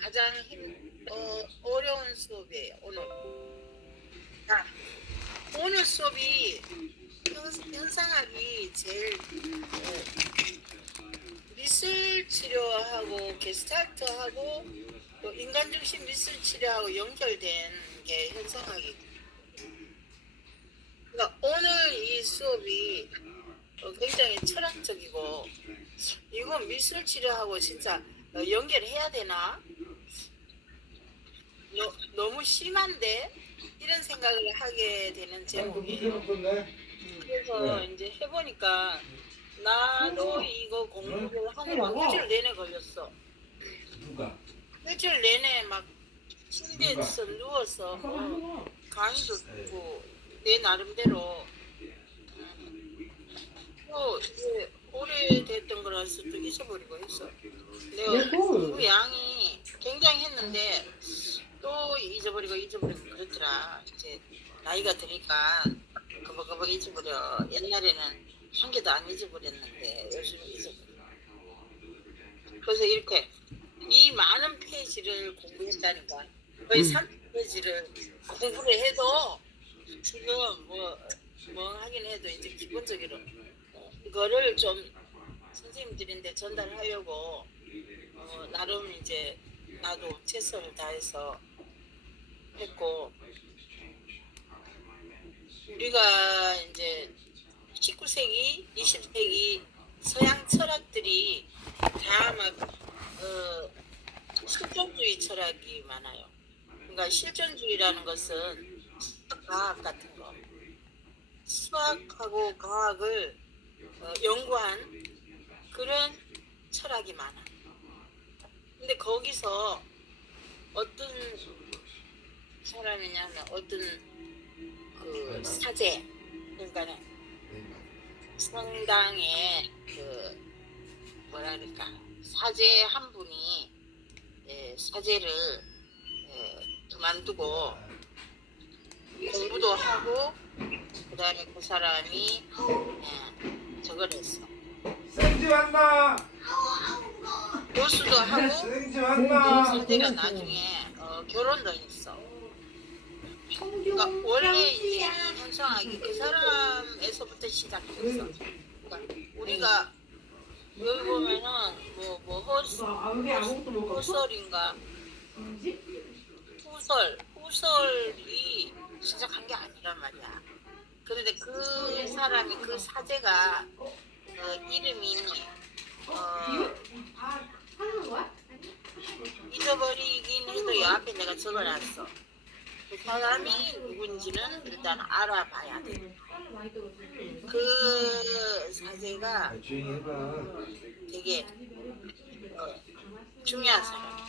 가장 어려운 수업이에요, 오늘. 자, 오늘 수업이 현상학이 제일 미술 치료하고 게스탈트하고 또 인간중심 미술 치료하고 연결된 게 현상학이. 그러니까 오늘 이 수업이 굉장히 철학적이고 이거 미술 치료하고 진짜 연결해야 되나? 너무 심한데? 이런 생각을 하게 되는 제목이에요. 그래서 이제 해보니까 나도 이거 공부를 하느라 일주일 내내 걸렸어. 일주일 내내 막 침대에서 누워서 강의도 듣고 내 나름대로 또 이제 오래됐던 거라서 또 잊어버리고 했어. 내가 그 양이 굉장히 했는데 또 잊어버리고 그렇더라. 이제 나이가 드니까 거벅거벅 잊어버려. 옛날에는 한 개도 안 잊어버렸는데 요즘 잊어버려. 그래서 이렇게 이 많은 페이지를 공부했다니까. 거의 3페이지를 공부를 해도 지금 뭐 하긴 해도 이제 기본적으로 이거를 좀 선생님들인데 전달하려고 나름 이제 나도 최선을 다해서 했고, 우리가 이제 19세기, 20세기 서양 철학들이 다 막 실존주의 철학이 많아요. 그러니까 실존주의라는 것은 과학 같은 거, 수학하고 과학을 연구한 그런 철학이 많아. 근데 거기서 어떤 사람이냐면 어떤 그 사제, 그러니까는 성당에 그 뭐라 그럴까, 사제 한 분이 사제를 그만두고 공부도 하고 그다음에 그 사람이 저걸 했어. 생지 왔나? 교수도 하고 생지 왔나? 사제가 나중에 결혼도 했어. 그러니까 원래 이제 현상학이 그 사람에서부터 시작했어. 그러니까 우리가 여기 보면은 뭐 호설인가 후설이 시작한 게 아니란 말이야. 그런데 그 사람이 그 사제가 이름이 잊어버리긴 해도 이 앞에 내가 적어놨어. 그 사람이 누군지는 일단 알아봐야 돼. 그 사제가 되게 중요한 사람.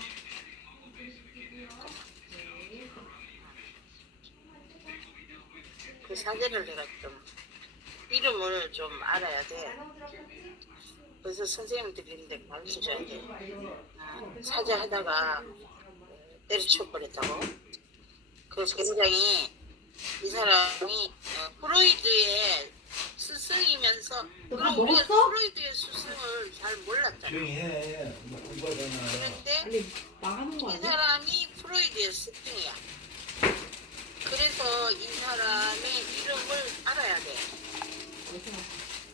그 사제를 내가 좀 이름을 좀 알아야 돼. 그래서 선생님들인데 가르쳐줘야 돼. 사제 하다가 때려쳐버렸다고. 그래서 굉장히 이 사람이 프로이드의 스승이면서, 그럼 우리가 프로이드의 스승을 잘 몰랐잖아. 조용히 해. 공부하잖아. 그런데 이 사람이 프로이드의 스승이야. 그래서 이 사람의 이름을 알아야 돼.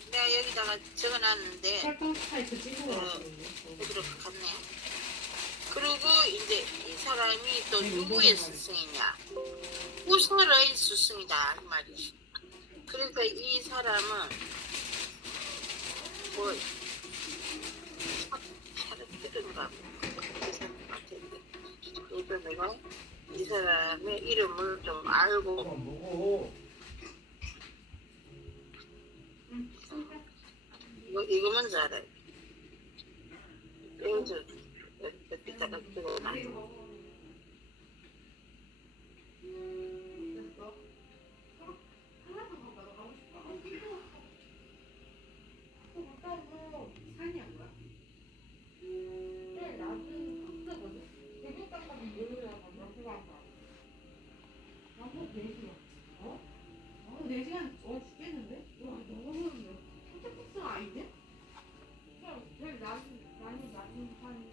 내가 여기다가 적어놨는데 어디로 갔네. 그리고 이제 이 사람이 또 누구의 스승이냐? 후설의 스승이다 이 말이지. 그러니까 이 사람은 뭐 사람들인가 그래서 내가 이 사람의 이름을 좀 알고 이거 먼저 알아요. 여기서 여기다가 적어놔. 많이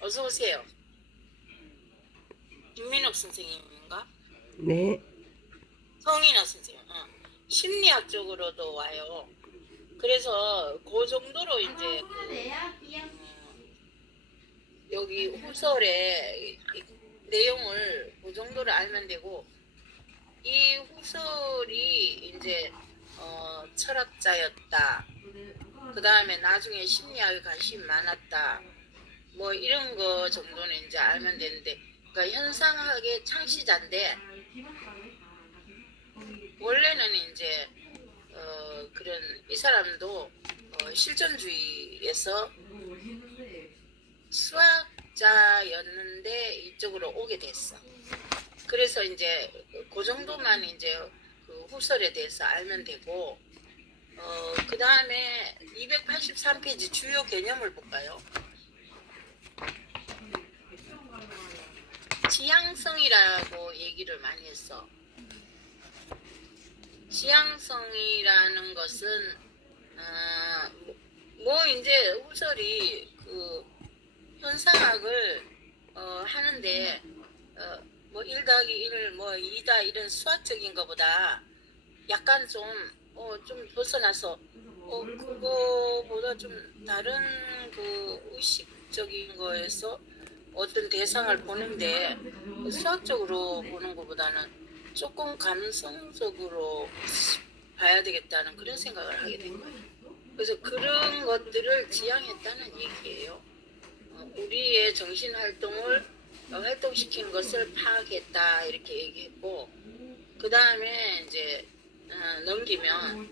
어서 오세요. 김민옥 선생님인가? 네. 성인아 선생님. 심리학 쪽으로도 와요. 그래서 그 정도로 이제 여기 후설의 내용을 그 정도로 알면 되고, 이 후설이 이제 철학자였다. 그 다음에 나중에 심리학에 관심이 많았다. 뭐 이런 거 정도는 이제 알면 되는데, 그러니까 현상학의 창시자인데 원래는 이제 그런 이 사람도 실존주의에서 수학자였는데 이쪽으로 오게 됐어. 그래서 이제 그 정도만 이제 그 후설에 대해서 알면 되고, 그 다음에 283페이지 주요 개념을 볼까요? 지향성이라고 얘기를 많이 했어. 지향성이라는 것은 뭐 이제 후설이 그 현상학을 하는데 뭐 1 더하기 1, 뭐 2다 이런 수학적인 것보다 약간 좀 벗어나서 그거보다 좀 다른 그 의식적인 거에서 어떤 대상을 보는데 수학적으로 보는 것보다는 조금 감성적으로 봐야 되겠다는 그런 생각을 하게 된 거예요. 그래서 그런 것들을 지향했다는 얘기예요. 우리의 정신 활동을 활동시키는 것을 파악했다 이렇게 얘기했고, 그 다음에 이제 넘기면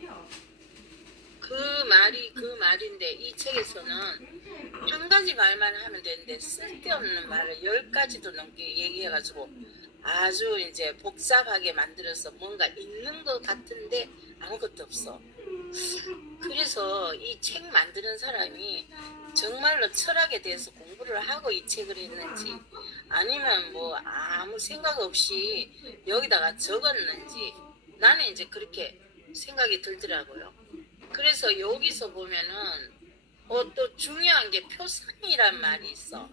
그 말인데 이 책에서는 한 가지 말만 하면 되는데 쓸데없는 말을 10가지도 넘게 얘기해가지고 아주 이제 복잡하게 만들어서 뭔가 있는 것 같은데 아무것도 없어. 그래서 이 책 만드는 사람이 정말로 철학에 대해서 공부를 하고 이 책을 했는지 아니면 뭐 아무 생각 없이 여기다가 적었는지 나는 이제 그렇게 생각이 들더라고요. 그래서 여기서 보면은 또 중요한 게 표상이란 말이 있어.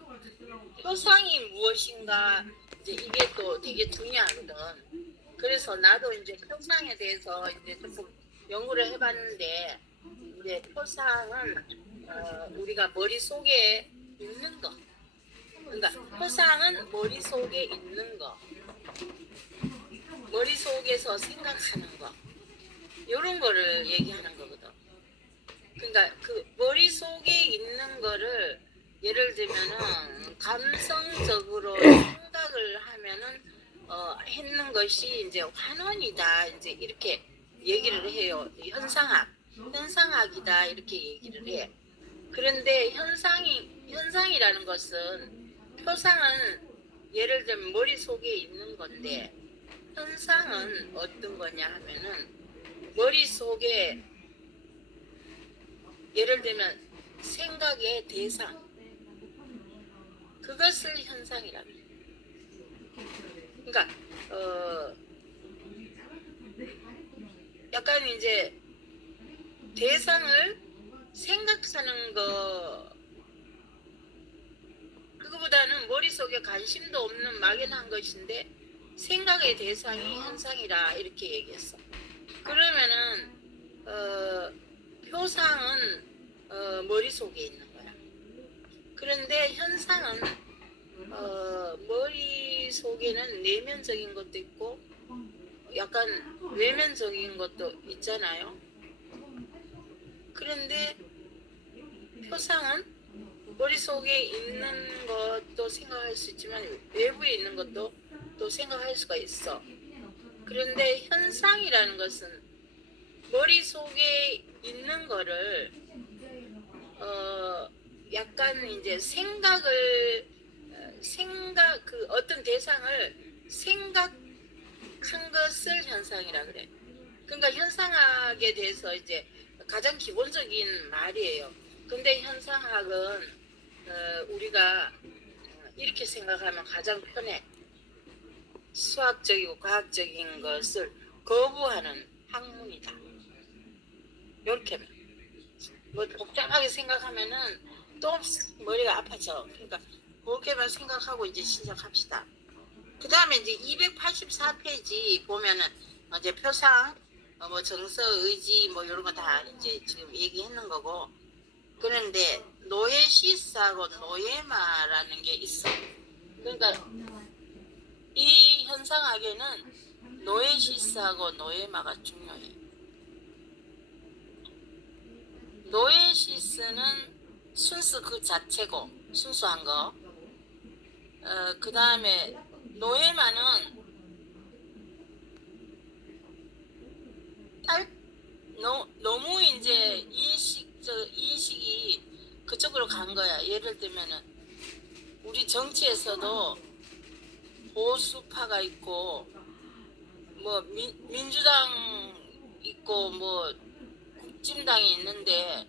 표상이 무엇인가 이제 이게 또 되게 중요하거든. 그래서 나도 이제 표상에 대해서 이제 조금 연구를 해봤는데, 이제 표상은 우리가 머릿속에 있는 거. 그러니까 표상은 머릿속에 있는 거. 머릿속에서 생각하는 거. 이런 거를 얘기하는 거거든. 그러니까 그 머릿속에 있는 거를 예를 들면은 감성적으로 생각을 하면은 했는 것이 이제 환원이다 이제 이렇게 얘기를 해요. 현상학이다 이렇게 얘기를 해. 그런데 현상이라는 것은 표상은 예를 들면 머릿속에 있는 건데 현상은 어떤 거냐 하면은 머릿속에 예를 들면 생각의 대상 그것을 현상이라고 해요. 그러니까 약간 이제 대상을 생각하는 거 그거보다는 머릿속에 관심도 없는 막연한 것인데 생각의 대상이 현상이라 이렇게 얘기했어. 그러면은 표상은 머릿속에 있는 거야. 그런데 현상은 머릿속에는 내면적인 것도 있고 약간 외면적인 것도 있잖아요. 그런데 표상은 머릿속에 있는 것도 생각할 수 있지만 외부에 있는 것도 또 생각할 수가 있어. 그런데 현상이라는 것은 머릿속에 있는 거를 약간 이제 그 어떤 대상을 생각한 것을 현상이라 그래. 그러니까 현상학에 대해서 이제 가장 기본적인 말이에요. 근데 현상학은 우리가 이렇게 생각하면 가장 편해. 수학적이고 과학적인 것을 거부하는 학문이다. 이렇게 뭐 복잡하게 생각하면은 또 머리가 아파져. 그러니까 그렇게만 생각하고 이제 시작합시다. 그 다음에 이제 284페이지 보면은 이제 표상, 뭐 정서, 의지 뭐 이런 거 다 이제 지금 얘기했는 거고. 그런데 노예시스하고 노예마라는 게 있어. 그러니까 이 현상학에는 노예시스하고 노예마가 중요해. 노예시스는 순수 그 자체고 순수한 거. 그 다음에 노예마는 너무 이제 인식이 그쪽으로 간 거야. 예를 들면은 우리 정치에서도 보수파가 있고 뭐 민주당 있고 뭐 국진당이 있는데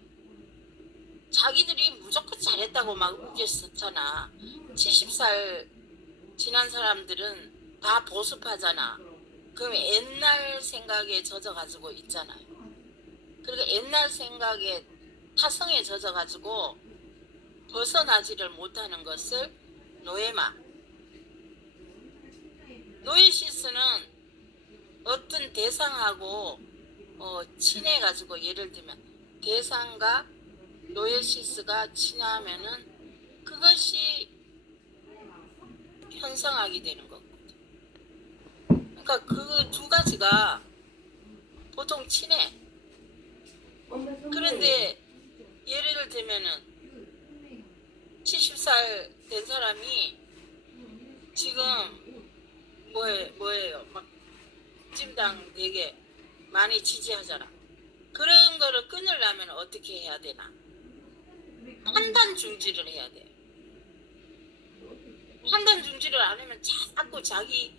자기들이 무조건 잘했다고 막 우겼었잖아. 70살 지난 사람들은 다 보수파잖아. 그럼 옛날 생각에 젖어가지고 있잖아요. 그러니까 옛날 생각에 타성에 젖어가지고 벗어나지를 못하는 것을 노예마. 노예시스는 어떤 대상하고 친해가지고 예를 들면 대상과 노예시스가 친하면은 그것이 현상학이 되는 거거든. 그러니까 그 두 가지가 보통 친해. 그런데 예를 들면은 70살 된 사람이 지금 뭐예요? 막 국진당 되게 많이 지지하잖아. 그런 거를 끊으려면 어떻게 해야 되나? 판단 중지를 해야 돼. 판단 중지를 안 하면 자꾸 자기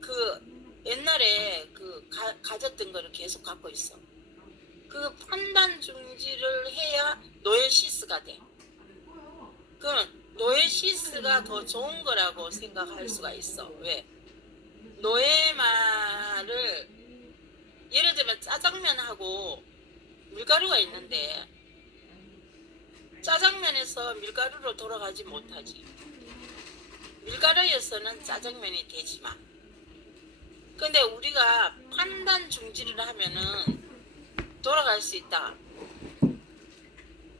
그 옛날에 그 가졌던 거를 계속 갖고 있어. 그 판단 중지를 해야 노예시스가 돼. 그럼 노예시스가 더 좋은 거라고 생각할 수가 있어. 왜? 노예말을 예를 들면 짜장면하고 밀가루가 있는데 짜장면에서 밀가루로 돌아가지 못하지. 밀가루에서는 짜장면이 되지만. 근데 우리가 판단 중지를 하면은 돌아갈 수 있다.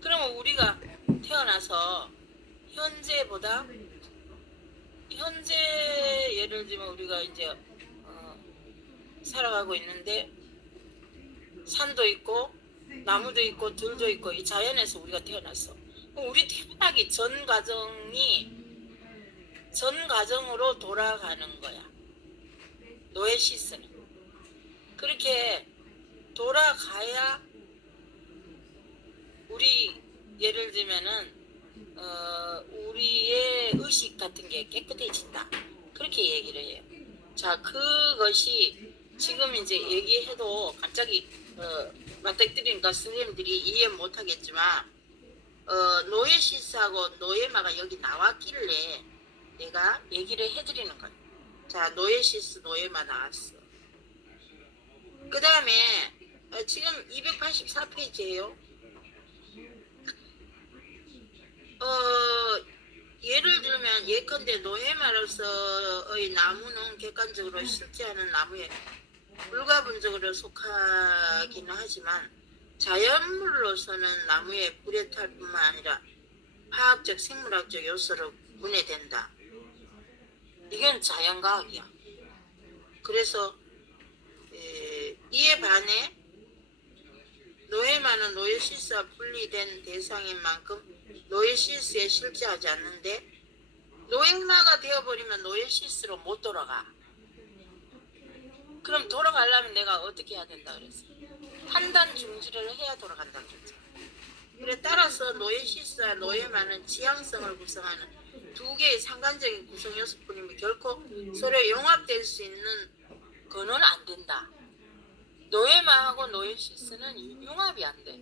그러면 우리가 태어나서 현재 예를 들면 우리가 이제 살아가고 있는데 산도 있고 나무도 있고 들도 있고 이 자연에서 우리가 태어났어. 우리 태어나기 전 과정으로 돌아가는 거야. 노예시스는 그렇게 돌아가야 우리 예를 들면은 우리의 의식 같은 게 깨끗해진다. 그렇게 얘기를 해요. 자, 그것이 지금 이제 얘기해도 갑자기 맞닥뜨리니까 선생님들이 이해 못하겠지만 노예시스하고 노예마가 여기 나왔길래 내가 얘기를 해드리는 거예요. 자, 노예시스 노예마 나왔어. 그 다음에 지금 284페이지예요. 예를 들면 예컨대 노예마로서의 나무는 객관적으로 실제하는 나무에 불가분적으로 속하기는 하지만 자연물로서는 나무의 불의 탈뿐만 아니라 화학적 생물학적 요소로 분해된다. 이건 자연과학이야. 그래서 이에 반해 노예마는 노예시스와 분리된 대상인 만큼 노예시스에 실제하지 않는데 노예마가 되어버리면 노예시스로 못 돌아가. 그럼 돌아가려면 내가 어떻게 해야 된다 그랬어? 판단 중지를 해야 돌아간다 그랬죠. 그래 따라서 노예시스와 노예마는 지향성을 구성하는 두 개의 상관적인 구성 요소뿐이며 결코 서로 용합될 수 있는 거는 안 된다. 노예마하고 노예시스는 융합이 안 돼.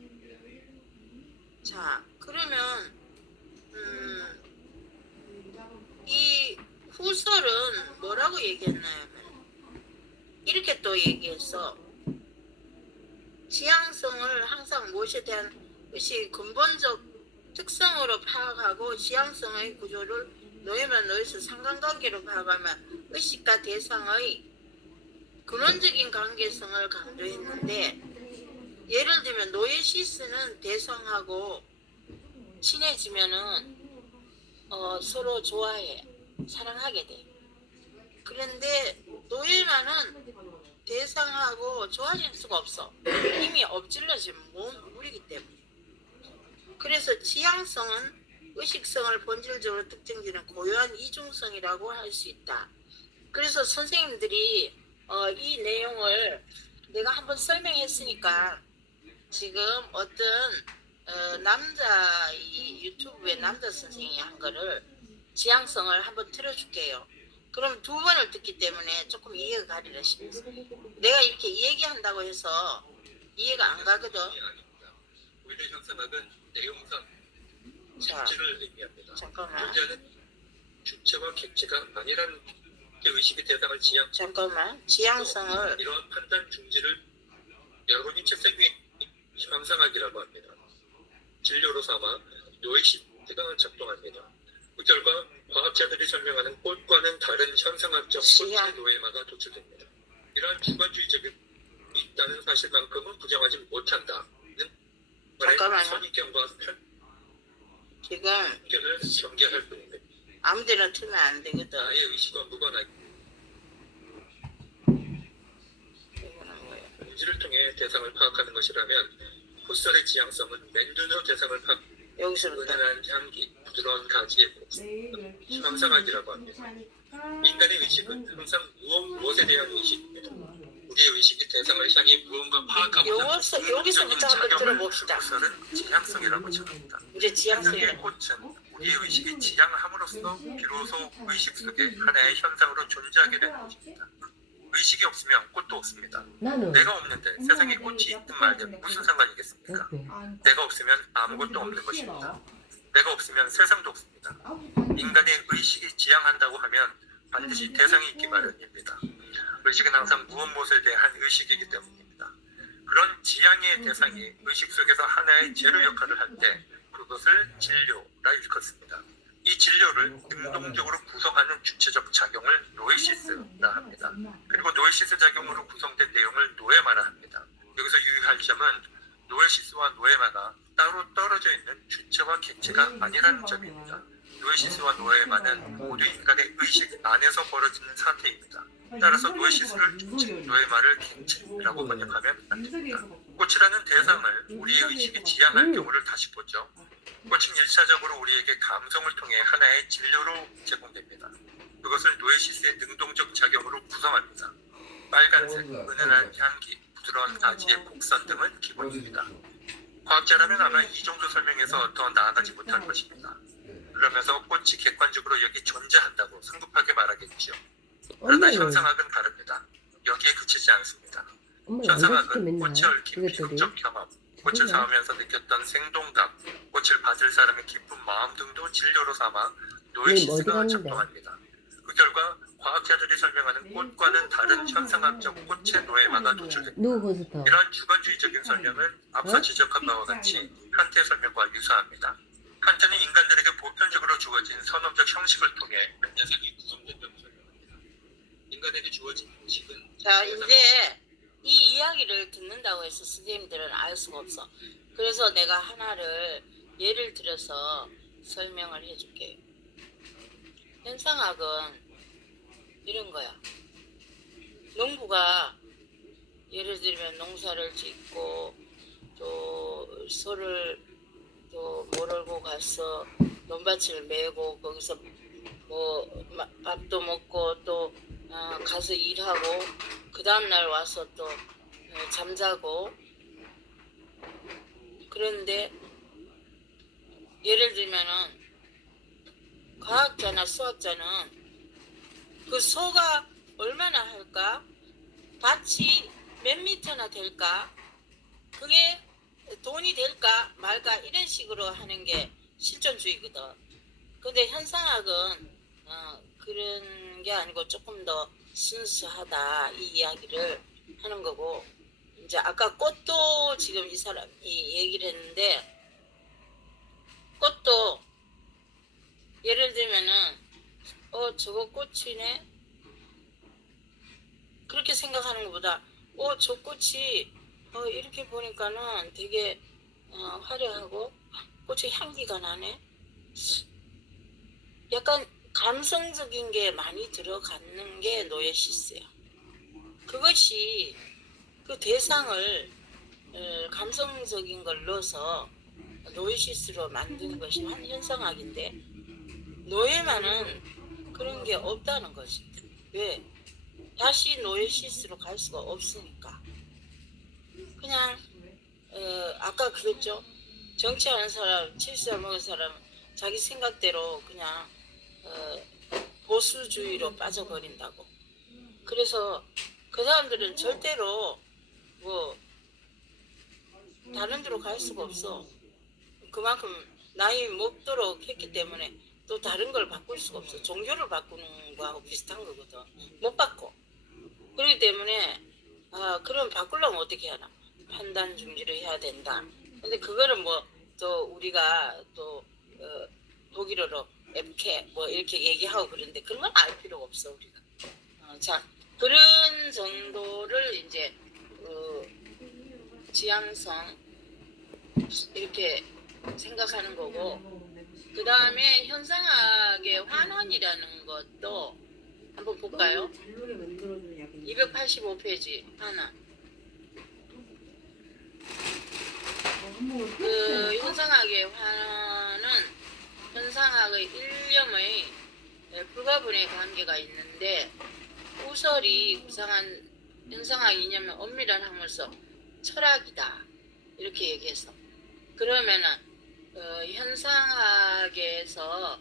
자, 그러면 이 후설은 뭐라고 얘기했냐면 이렇게 또 얘기해서 지향성을 항상 무엇에 대한 것이 근본적 특성으로 파악하고 지향성의 구조를 노예마 노예시 상관관계로 파악하면 의식과 대상의 근원적인 관계성을 강조했는데 예를 들면 노예시스는 대상하고 친해지면은 서로 좋아해 사랑하게 돼. 그런데 노예마는 대상하고 좋아질 수가 없어. 이미 엎질러진 물이기 때문에. 그래서 지향성은 의식성을 본질적으로 특징지는 고유한 이중성이라고 할 수 있다. 그래서 선생님들이 이 내용을 내가 한번 설명했으니까 지금 어떤 남자 이 유튜브에 남자 선생님이 한 거를 지향성을 한번 틀어줄게요. 그럼 두 번을 듣기 때문에 조금 이해가 가리라 싶어서 내가 이렇게 얘기한다고 해서 이해가 안 가거든. 오히려 현상학은 내용상 자, 주체를 의미합니다. 잠깐만. 존재는 주체와 객체가 아니라는 게 의식의 대상을 지향. 잠깐만. 지향성을 이러한 판단 중지를 여러분이 책상 위에 현상학이라고 합니다. 진료로 삼아 노예시스가 작동합니다. 그 결과 과학자들이 설명하는 꽃과는 다른 현상학적 꽃의 노예마가 도출됩니다. 이러한 주관주의적인 있다는 사실만큼은 부정하지 못한다. 잠깐만요. 선입견과 지금 편견을 경계할 뿐입니다. 아무데나 틀면 안 되거든. 나의 의식과 무관하게 이거는 뭐예요? 본질을 통해 대상을 파악하는 것이라면 콧살의 지향성은 맨눈으로 대상을 파악. 여기서부터 은은한 향기, 부드러운 가지의 현상학이라고 합니다. 인간의 의식은 항상 무엇에 대한 의식입니다. 우리의 의식이 대상을 향해 무언가 파악하고자 여기서부터 한번 들어봅시다. 콧살은 지향성이라고称합니다. 이제 지향성이 현상의 꽃은 우리의 의식이 지향함으로써 비로소 의식 속에 하나의 현상으로 존재하게 되는 것입니다. 의식이 없으면 꽃도 없습니다. 내가 없는데 세상에 꽃이 있든 말든 무슨 상관이겠습니까? 내가 없으면 아무것도 없는 것입니다. 내가 없으면 세상도 없습니다. 인간의 의식이 지향한다고 하면 반드시 대상이 있기 마련입니다. 의식은 항상 무엇에 대한 의식이기 때문입니다. 그런 지향의 대상이 의식 속에서 하나의 재료 역할을 할 때 그것을 진료라 일컫습니다. 이 진료를 능동적으로 구성하는 주체적 작용을 노예시스라 합니다. 그리고 노예시스 작용으로 구성된 내용을 노예마라 합니다. 여기서 유의할 점은 노예시스와 노예마가 따로 떨어져 있는 주체와 객체가 아니라는 점입니다. 노예시스와 노예마는 모두 인간의 의식 안에서 벌어지는 사태입니다. 따라서 노예시스를 주체, 노예마를 객체라고 번역하면 안 됩니다. 꽃이라는 대상을 우리의 의식이 지향할 경우를 다시 보죠. 꽃은 1차적으로 우리에게 감성을 통해 하나의 진료로 제공됩니다. 그것을 노에시스의 능동적 작용으로 구성합니다. 빨간색, 은은한 향기, 부드러운 가지의 곡선 등은 기본입니다. 과학자라면 아마 이 정도 설명에서 더 나아가지 못할 것입니다. 그러면서 꽃이 객관적으로 여기 존재한다고 성급하게 말하겠지요. 그러나 엄마는 현상학은 다릅니다. 여기에 그치지 않습니다. 엄마는 안 가르쳐 현상학은 맨날 꽃에 얽힌 이것들이. 비극적 경험, 꽃을 사오면서 느꼈던 생동감, 꽃을 받을 사람의 기쁜 마음 등도 진료로 삼아 노에시스가 어디 갔는데? 작동합니다. 그 결과 과학자들이 설명하는 꽃과는 다른 현상학적 꽃의 노예마가 노출됩니다. 누구 거기서 더? 이러한 주관주의적인 설명은 앞서 지적한 바와 같이 칸트의 설명과 유사합니다. 칸트는 인간들에게 보편적으로 주어진 선언적 형식을 통해 녀석이 구성된다고 설명합니다. 인간에게 주어진 형식은 자, 이제 이 이야기를 듣는다고 해서 선생님들은 알 수가 없어. 그래서 내가 하나를 예를 들어서 설명을 해줄게. 현상학은 이런 거야. 농부가 예를 들면 농사를 짓고 또 소를 또 몰고 가서 논밭을 메고 거기서 뭐 밥도 먹고 또 가서 일하고 그 다음날 와서 또 잠자고. 그런데 예를 들면은 과학자나 수학자는 그 소가 얼마나 할까? 밭이 몇 미터나 될까? 그게 돈이 될까 말까 이런 식으로 하는 게 실존주의거든. 근데 현상학은 그런 게 아니고 조금 더 순수하다 이 이야기를 하는 거고, 이제 아까 꽃도 지금 이 사람이 얘기를 했는데, 꽃도 예를 들면은 저거 꽃이네 그렇게 생각하는 것보다 저 꽃이 이렇게 보니까는 되게 화려하고 꽃의 향기가 나네. 약간 감성적인 게 많이 들어가는 게 노예시스야. 그것이 그 대상을 감성적인 걸 넣어서 노예시스로 만드는 것이 한 현상학인데, 노예만은 그런 게 없다는 거지. 왜? 다시 노예시스로 갈 수가 없으니까. 그냥 아까 그랬죠. 정치하는 사람, 70살 먹은 사람 자기 생각대로 그냥 보수주의로 빠져버린다고. 그래서 그 사람들은 절대로 뭐 다른 데로 갈 수가 없어. 그만큼 나이 먹도록 했기 때문에 또 다른 걸 바꿀 수가 없어. 종교를 바꾸는 거하고 비슷한 거거든. 못 바꿔. 그렇기 때문에 그럼 바꾸려면 어떻게 하나? 판단 중지를 해야 된다. 근데 그거를 뭐 또 우리가 또 독일어로 앱케 뭐 이렇게 얘기하고 그러는데 그런 건 알 필요가 없어 우리가. 자, 그런 정도를 이제 지향성 이렇게 생각하는 거고, 그 다음에 현상학의 환원이라는 것도 한번 볼까요? 285페이지 하나. 그 현상학의 환원은 현상학의 일념의 불가분의 관계가 있는데, 후설이 구상한 현상학 이념의 엄밀한 학문서 철학이다 이렇게 얘기해서, 그러면은 현상학에서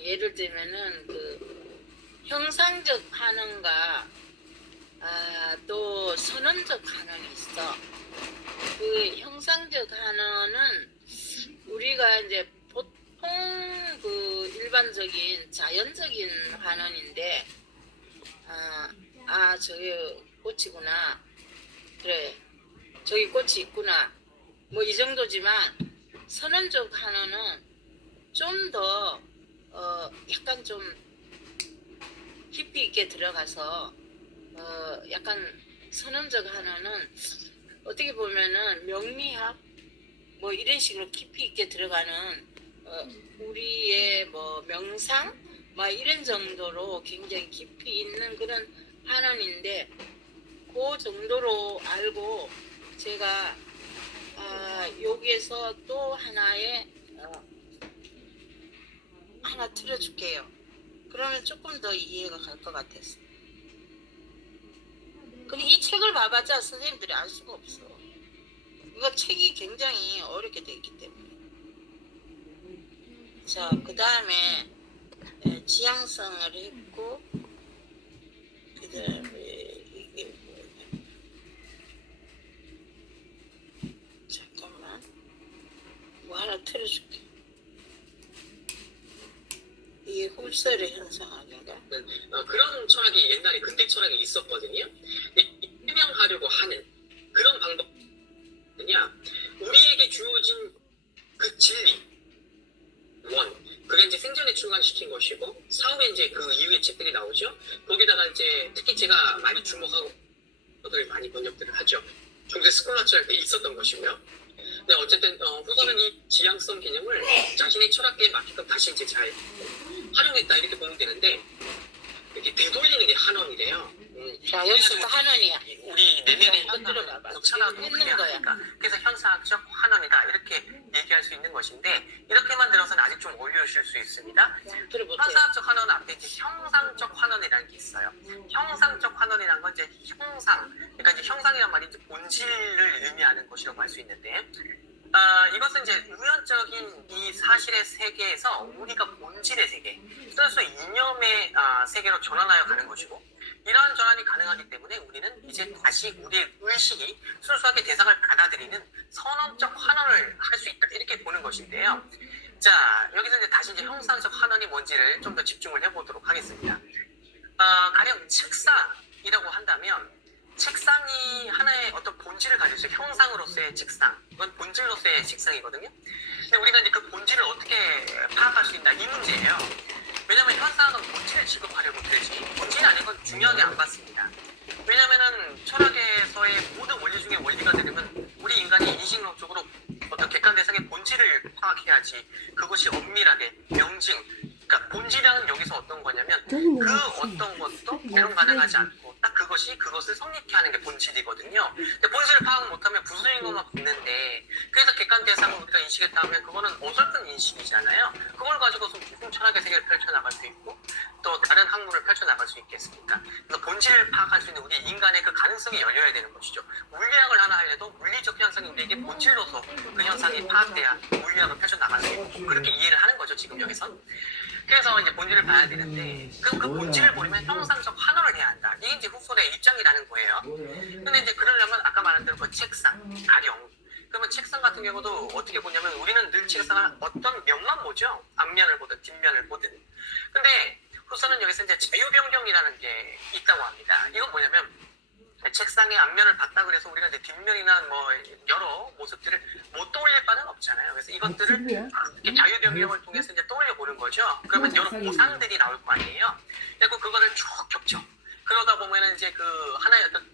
예를 들면은 그 형상적 반응과 또 선언적 반응이 있어. 그 형상적 반응은 우리가 이제 보통 그 일반적인 자연적인 반응인데, 저기 꽃이구나, 그래 저기 꽃이 있구나, 뭐 이 정도지만 선언적 반응은 좀 더 약간 좀 깊이 있게 들어가서 약간 선언적 반응은 어떻게 보면은 명리학 뭐 이런 식으로 깊이 있게 들어가는 우리의 뭐 명상 뭐 이런 정도로 굉장히 깊이 있는 그런 반응인데, 그 정도로 알고 제가 여기에서 또 하나의 하나 틀어줄게요. 그러면 조금 더 이해가 갈 것 같았어. 근데 이 책을 봐봤자 선생님들이 알 수가 없어. 이거 책이 굉장히 어렵게 돼 있기 때문에. 자, 그 다음에 지향성을 했고, 그 다음에 이게 뭐냐. 잠깐만. 뭐 하나 틀어줄게. 이게 흡설의 현상 아닌가? 그런 철학이 옛날에 근대 철학이 있었거든요. 해명하려고 하는 그런 방법이냐, 우리에게 주어진 그 진리 그게 이제 생전에 출간시킨 것이고, 사후에 이제 그 이후의 책들이 나오죠. 거기다가 이제 특히 제가 많이 주목하고 많이 번역들을 하죠. 중세 스콜라 철학에 있었던 것이고요. 근데 어쨌든 후서는 이 지향성 개념을 자신의 철학계에 맞게끔 다시 이제 잘 활용했다 이렇게 보면 되는데, 이렇게 되돌리는 게 한원이래요. 자, 여기서부터 한원이야. 우리 내면의 들어봐봐. 현상하고 했는 거야. 그래서 현상학적 환원이다 이렇게 얘기할 수 있는 것인데, 이렇게만 들어서는 아직 좀 어려우실 수 있습니다. 들어보세요. 현상학적 환원 앞에 이제 형상적 환원이라는 게 있어요. 형상적 환원이라는 건 이제 형상, 그러니까 이제 형상이란 말이 이제 본질을 의미하는 것이라고 할 수 있는데, 이것은 이제 우연적인 이 사실의 세계에서 우리가 본질의 세계, 그래서 이념의 세계로 전환하여 가는 것이고, 이러한 전환이 가능하기 때문에 우리는 이제 다시 우리의 의식이 순수하게 대상을 받아들이는 선언적 환원을 할 수 있다 이렇게 보는 것인데요. 자, 여기서 이제 다시 이제 형상적 환원이 뭔지를 좀 더 집중을 해보도록 하겠습니다. 가령 책상이라고 한다면, 책상이 하나의 어떤 본질을 가지고 있어요. 형상으로서의 책상, 이건 본질로서의 책상이거든요. 근데 우리가 이제 그 본질을 어떻게 파악할 수 있나, 이 문제예요. 왜냐하면 현상은 본질을 취급하려고 들지 본질이 아닌 건 중요하게 안 받습니다. 왜냐하면 철학에서의 모든 원리 중에 원리가 되려면 우리 인간이 인식론적으로 어떤 객관 대상의 본질을 파악해야지 그것이 엄밀하게 명징, 그러니까 본질이라는 여기서 어떤 거냐면 그 어떤 것도 배론 가능하지 않고 딱 그것을 성립케 하는 게 본질이거든요. 근데 본질을 파악 못하면 부수인 것만 받는데, 그래서 객관 대상을 우리가 인식했다 하면 그거는 어설픈 인식이잖아요. 그걸 가지고서 무슨 철학의 세계를 펼쳐나갈 수 있고 또 다른 학문을 펼쳐나갈 수 있겠습니까? 그래서 본질을 파악할 수 있는 우리 인간의 그 가능성이 열려야 되는 것이죠. 물리학을 하나 하려도 물리적 현상이 우리에게 본질로서 그 현상이 파악돼야 물리학을 펼쳐나갈 수 있고, 그렇게 이해를 하는 거죠 지금 여기선. 그래서 이제 본질을 봐야 되는데, 그럼 그 본질을 보려면 형상적 환원을 해야 한다. 이게 이제 후손의 입장이라는 거예요. 근데 이제 그러려면 아까 말한 대로 그 책상, 가령. 그러면 책상 같은 경우도 어떻게 보냐면 우리는 늘 책상을 어떤 면만 보죠. 앞면을 보든 뒷면을 보든. 근데 후손은 여기서 이제 자유변경이라는 게 있다고 합니다. 이건 뭐냐면 책상의 앞면을 봤다 그래서 우리가 이제 뒷면이나 뭐 여러 모습들을 못 떠올릴 바는 없잖아요. 그래서 이것들을 이렇게 자유변경을 통해서 이제 떠올려 보는 거죠. 그러면 여러 보상들이 나올 거 아니에요. 그리고 그거를 쭉 겹쳐. 그러다 보면은 이제 그 하나의 어떤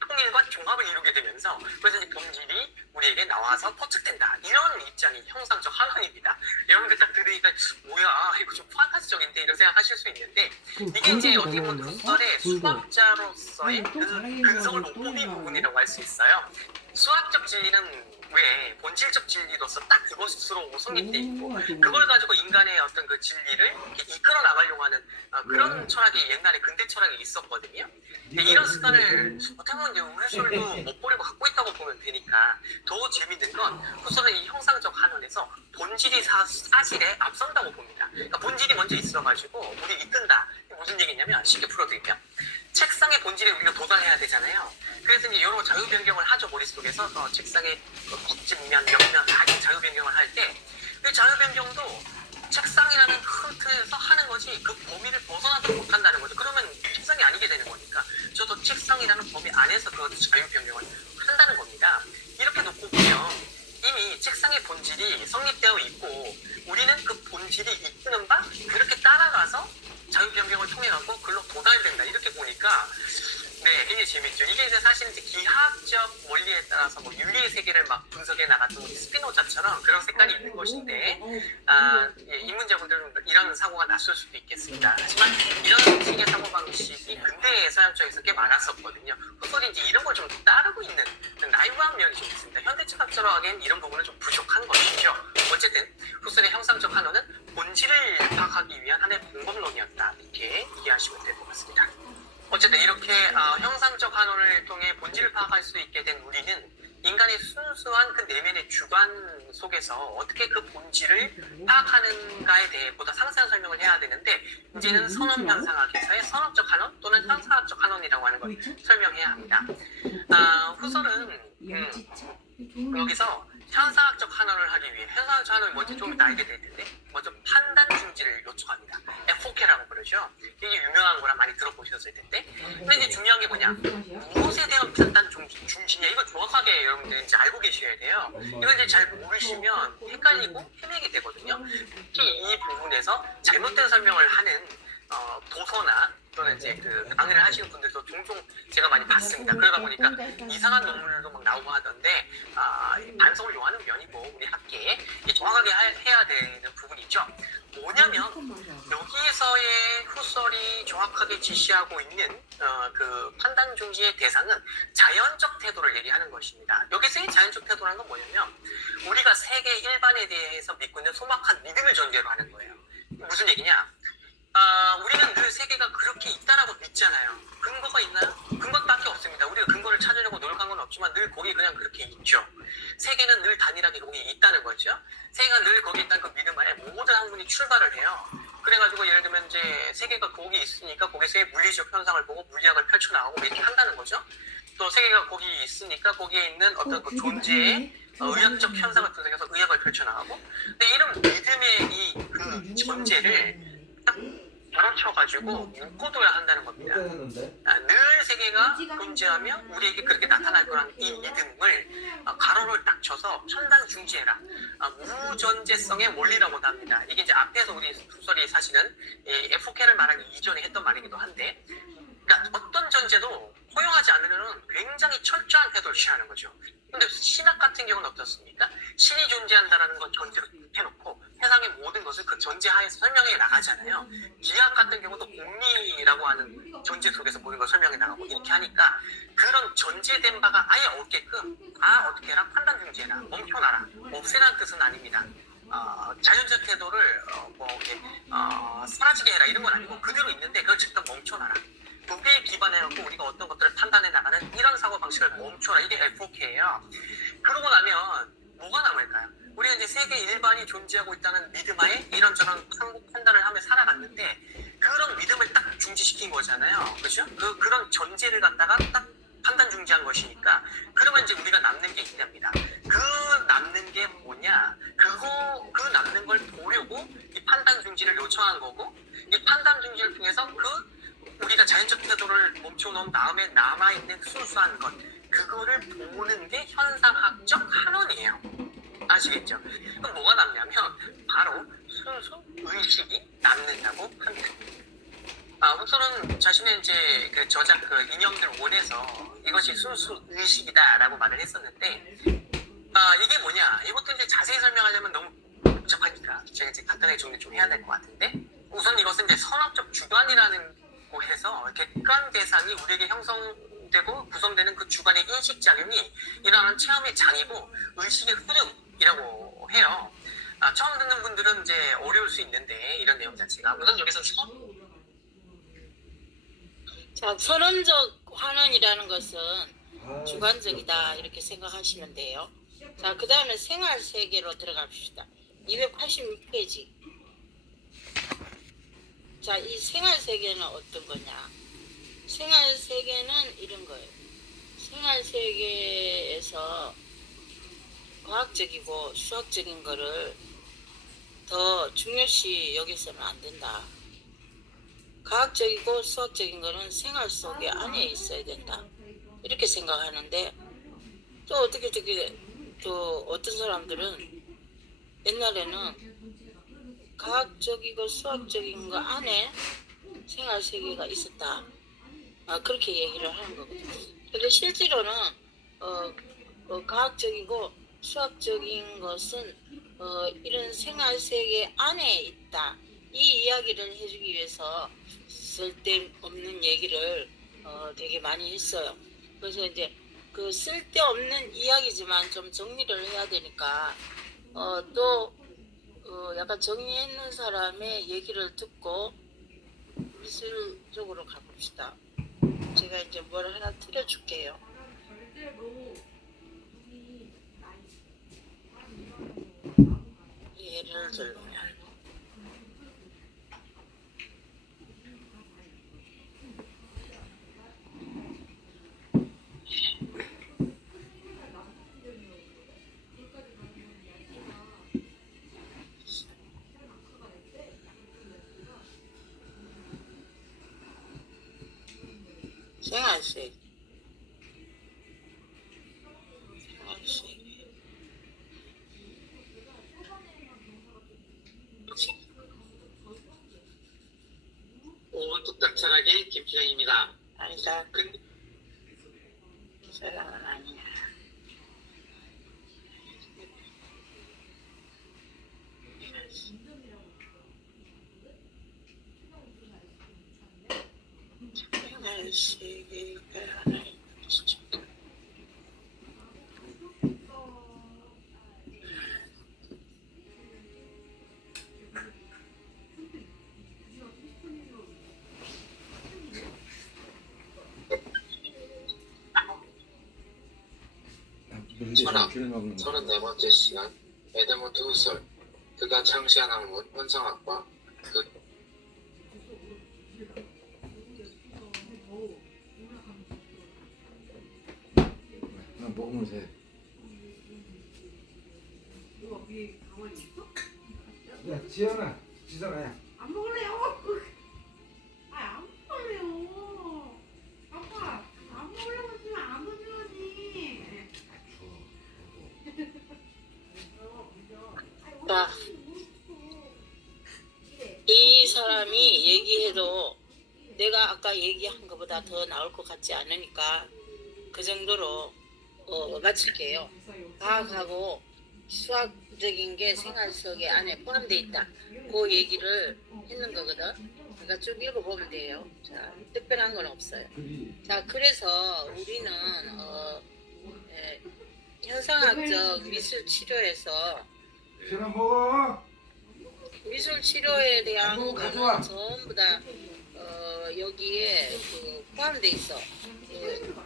통일과 종합을 이루게 되면서, 그래서 이제 본질이 우리에게 나와서 포착된다. 이런 입장이 형상적 환원입니다. 여러분들 딱 들으니까 뭐야 이거 좀 판타지적인데 이런 생각하실 수 있는데, 이게 이제 어떻게 보면 흑설의 수학자로서의 그 근성을 못 보인 부분이라고 할 수 있어요. 수학적 진리는 왜 본질적 진리로서 딱 그것으로 성립돼 있고, 그걸 가지고 인간의 어떤 그 진리를 이끌어 나가려고 하는 그런 철학이 옛날에 근대 철학이 있었거든요. 근데 이런 습관을 어떻게 보면 이제 우리술도 못 버리고 갖고 있다고 보면 되니까 더 재밌는 건, 후손은 이 형상적 환원에서 본질이 사실에 앞선다고 봅니다. 그러니까 본질이 먼저 있어가지고 우리 이끈다. 무슨 얘기냐면, 쉽게 풀어드리면 책상의 본질에 우리가 도달해야 되잖아요. 그래서 이제 여러 자유 변경을 하죠. 머릿속에서 책상의 겉집면, 옆면 다 자유 변경을 할 때, 그 자유 변경도 책상이라는 큰 틀에서 하는 것이 그 범위를 벗어나도 못한다는 거죠. 그러면 책상이 아니게 되는 거니까 저도 책상이라는 범위 안에서 그 자유 변경을 한다는 겁니다. 이렇게 놓고 보면 이미 책상의 본질이 성립되어 있고, 우리는 그 본질이 이끄는 바 그렇게 따라가서 자유 변경을 통해 갖고 글로 도달된다. 이렇게 보니까 네, 굉장히 재밌죠. 이게 이제 사실 이제 기하학적 원리에 따라서 뭐 윤리의 세계를 막 분석해 나갔던 우리 스피노자처럼 그런 색깔이 있는 것인데, 예, 이 문제분들은 이런 사고가 났을 수도 있겠습니다. 하지만 이런 식의 사고 방식이 근대 서양쪽에서 꽤 많았었거든요. 후설이 이제 이런 걸 좀 따르고 있는 나이브한 면이 좀 있습니다. 현대철학적으로 하기엔 이런 부분은 좀 부족한 것이죠. 어쨌든 후설의 형상적 한원은 본질을 파악하기 위한 하나의 방법론이었다. 이렇게 이해하시면 될 것 같습니다. 어쨌든 이렇게 형상적 한원을 통해 본질을 파악할 수 있게 된 우리는 인간의 순수한 그 내면의 주관 속에서 어떻게 그 본질을 파악하는가에 대해 보다 상세한 설명을 해야 되는데, 이제는 선언현상학에서의 선언적 한원 또는 형상학적 한원이라고 하는 걸 설명해야 합니다. 후설은 여기서 현상학적 한원을 하기 위해, 현상학적 한원이 뭔지 좀 이따 알게 될 텐데, 먼저 판단 중지를 요청합니다. FOK라고 부르죠. 이게 유명한 거라 많이 들어보셨을 텐데, 근데 이제 중요한 게 뭐냐, 무엇에 대한 판단 중지냐, 이거 정확하게 여러분들 이제 알고 계셔야 돼요. 이걸 이제 잘 모르시면 헷갈리고 헤매게 되거든요. 특히 이 부분에서 잘못된 설명을 하는 도서나 또는 이제 그 강의를 하시는 분들도 종종 제가 많이 봤습니다. 그러다 보니까 이상한 논문들도 막 나오고 하던데, 반성을 요하는 면이고 우리 학계에 정확하게 해야 되는 부분이죠. 뭐냐면 여기에서의 후설이 정확하게 지시하고 있는 그 판단 중지의 대상은 자연적 태도를 얘기하는 것입니다. 여기서의 자연적 태도라는 건 뭐냐면 우리가 세계 일반에 대해서 믿고 있는 소박한 믿음을 전제로 하는 거예요. 무슨 얘기냐? 우리는 늘 세계가 그렇게 있다라고 믿잖아요. 근거가 있나요? 근거밖에 없습니다. 우리가 근거를 찾으려고 노력한 건 없지만 늘 거기 그냥 그렇게 있죠. 세계는 늘 단일하게 거기 있다는 거죠. 세계가 늘 거기 있다는 그 믿음 하에 모든 학문이 출발을 해요. 그래가지고 예를 들면 이제 세계가 거기 있으니까 거기서의 물리적 현상을 보고 물리학을 펼쳐나가고 이렇게 한다는 거죠. 또 세계가 거기 있으니까 거기에 있는 어떤 그 존재의 의학적 현상을 분석해서 의학을 펼쳐나가고, 근데 이런 믿음의 이 그 전제를 딱 가르쳐가지고 묶어둬야 한다는 겁니다. 늘 세계가 존재하며 우리에게 그렇게 나타날 거라는 이 믿음을 가로를 딱 쳐서 천당 중지해라. 무전제성의 원리라고 합니다. 이게 이제 앞에서 우리 소설이 사실은 FOK를 말하기 이전에 했던 말이기도 한데, 그러니까 어떤 전제도 허용하지 않으면 굉장히 철저한 태도를 취하는 거죠. 근데 신학 같은 경우는 어떻습니까? 신이 존재한다는 건 전제로 해놓고 세상의 모든 것을 그 전제 하에서 설명해 나가잖아요. 기하학 같은 경우도 공리라고 하는 전제 속에서 모든 걸 설명해 나가고 이렇게 하니까 그런 전제된 바가 아예 없게끔 어떻게 해라? 판단 중지해라. 멈춰놔라. 없애라는 뜻은 아닙니다. 자연적 태도를 사라지게 해라 이런 건 아니고 그대로 있는데 그걸 잠깐 멈춰놔라. 도배에 기반해갖고 우리가 어떤 것들을 판단해 나가는 이런 사고 방식을 멈춰라. 이게 FOK예요. 그러고 나면 뭐가 남을까요? 우리가 이제 세계 일반이 존재하고 있다는 믿음하에 이런저런 판단을 하며 살아갔는데 그런 믿음을 딱 중지시킨 거잖아요. 그렇죠? 그런 전제를 갖다가 딱 판단 중지한 것이니까 그러면 이제 우리가 남는 게 있답니다. 그 남는 게 뭐냐? 그 남는 걸 보려고 이 판단 중지를 요청한 거고, 이 판단 중지를 통해서 우리가 자연적 태도를 멈춰놓은 다음에 남아있는 순수한 것, 그거를 보는 게 현상학적 한원이에요. 아시겠죠? 그럼 뭐가 남냐면 바로 순수 의식이 남는다고 합니다. 후설은 자신의 이제 그 저작 그 인형들 원에서 이것이 순수 의식이다라고 말을 했었는데, 이게 뭐냐? 이것도 이제 자세히 설명하려면 너무 복잡하니까 제가 이제 간단하게 정리 좀 해야 될 것 같은데, 우선 이것은 이제 선학적 주관이라는 해서 객관 대상이 우리에게 형성되고 구성되는 그 주관의 인식작용이 일어나는 체험의 장이고 의식의 흐름이라고 해요. 처음 듣는 분들은 이제 어려울 수 있는데 이런 내용 자체가 우선 여기서 선언적 환원이라는 것은 주관적이다 이렇게 생각하시면 돼요. 자, 그 다음에 생활세계로 들어갑시다. 286페이지. 자, 이 생활세계는 어떤 거냐? 생활세계는 이런 거예요. 생활세계에서 과학적이고 수학적인 거를 더 중요시 여기서는 안 된다. 과학적이고 수학적인 거는 생활 속에 안에 있어야 된다. 이렇게 생각하는데, 또 어떤 사람들은 옛날에는 과학적이고 수학적인 거 안에 생활 세계가 있었다. 그렇게 얘기를 하는 거거든요. 근데 실제로는 과학적이고 수학적인 것은 이런 생활 세계 안에 있다. 이 이야기를 해주기 위해서 쓸데없는 얘기를 되게 많이 했어요. 그래서 이제 그 쓸데없는 이야기지만 좀 정리를 해야 되니까 또 약간 정리했는 사람의 얘기를 듣고 미술 쪽으로 가봅시다. 제가 이제 뭘 하나 틀어줄게요. 예를 들면 생활세. 오분 뚝딱 철학의 김수정입니다. 아니다. 근데 사랑은 아니야. 생활세계가 하나 있죠. 철학 34번째 시간 에드먼드 후설 그가 창시한 학문 현상학과 나 먹으면서 해. 야 지연아, 지선아야. 안 먹을래요. 안 먹을래요. 아빠, 안 먹으려고 했으면 안 먹어야지. 자, 이 사람이 얘기해도 내가 아까 얘기한 것보다 더 나올 것 같지 않으니까 그 정도로 마칠게요. 과학하고 수학적인 게 생활 속에 안에 포함되어 있다. 그 얘기를 했는 거거든. 그러니까 쭉 읽어보면 돼요. 자, 특별한 건 없어요. 자, 그래서 우리는 현상학적 미술 치료에서 지연아 먹어. 미술 치료에 대한 아이고, 거는 가져와. 전부 다 여기에 포함돼 있어.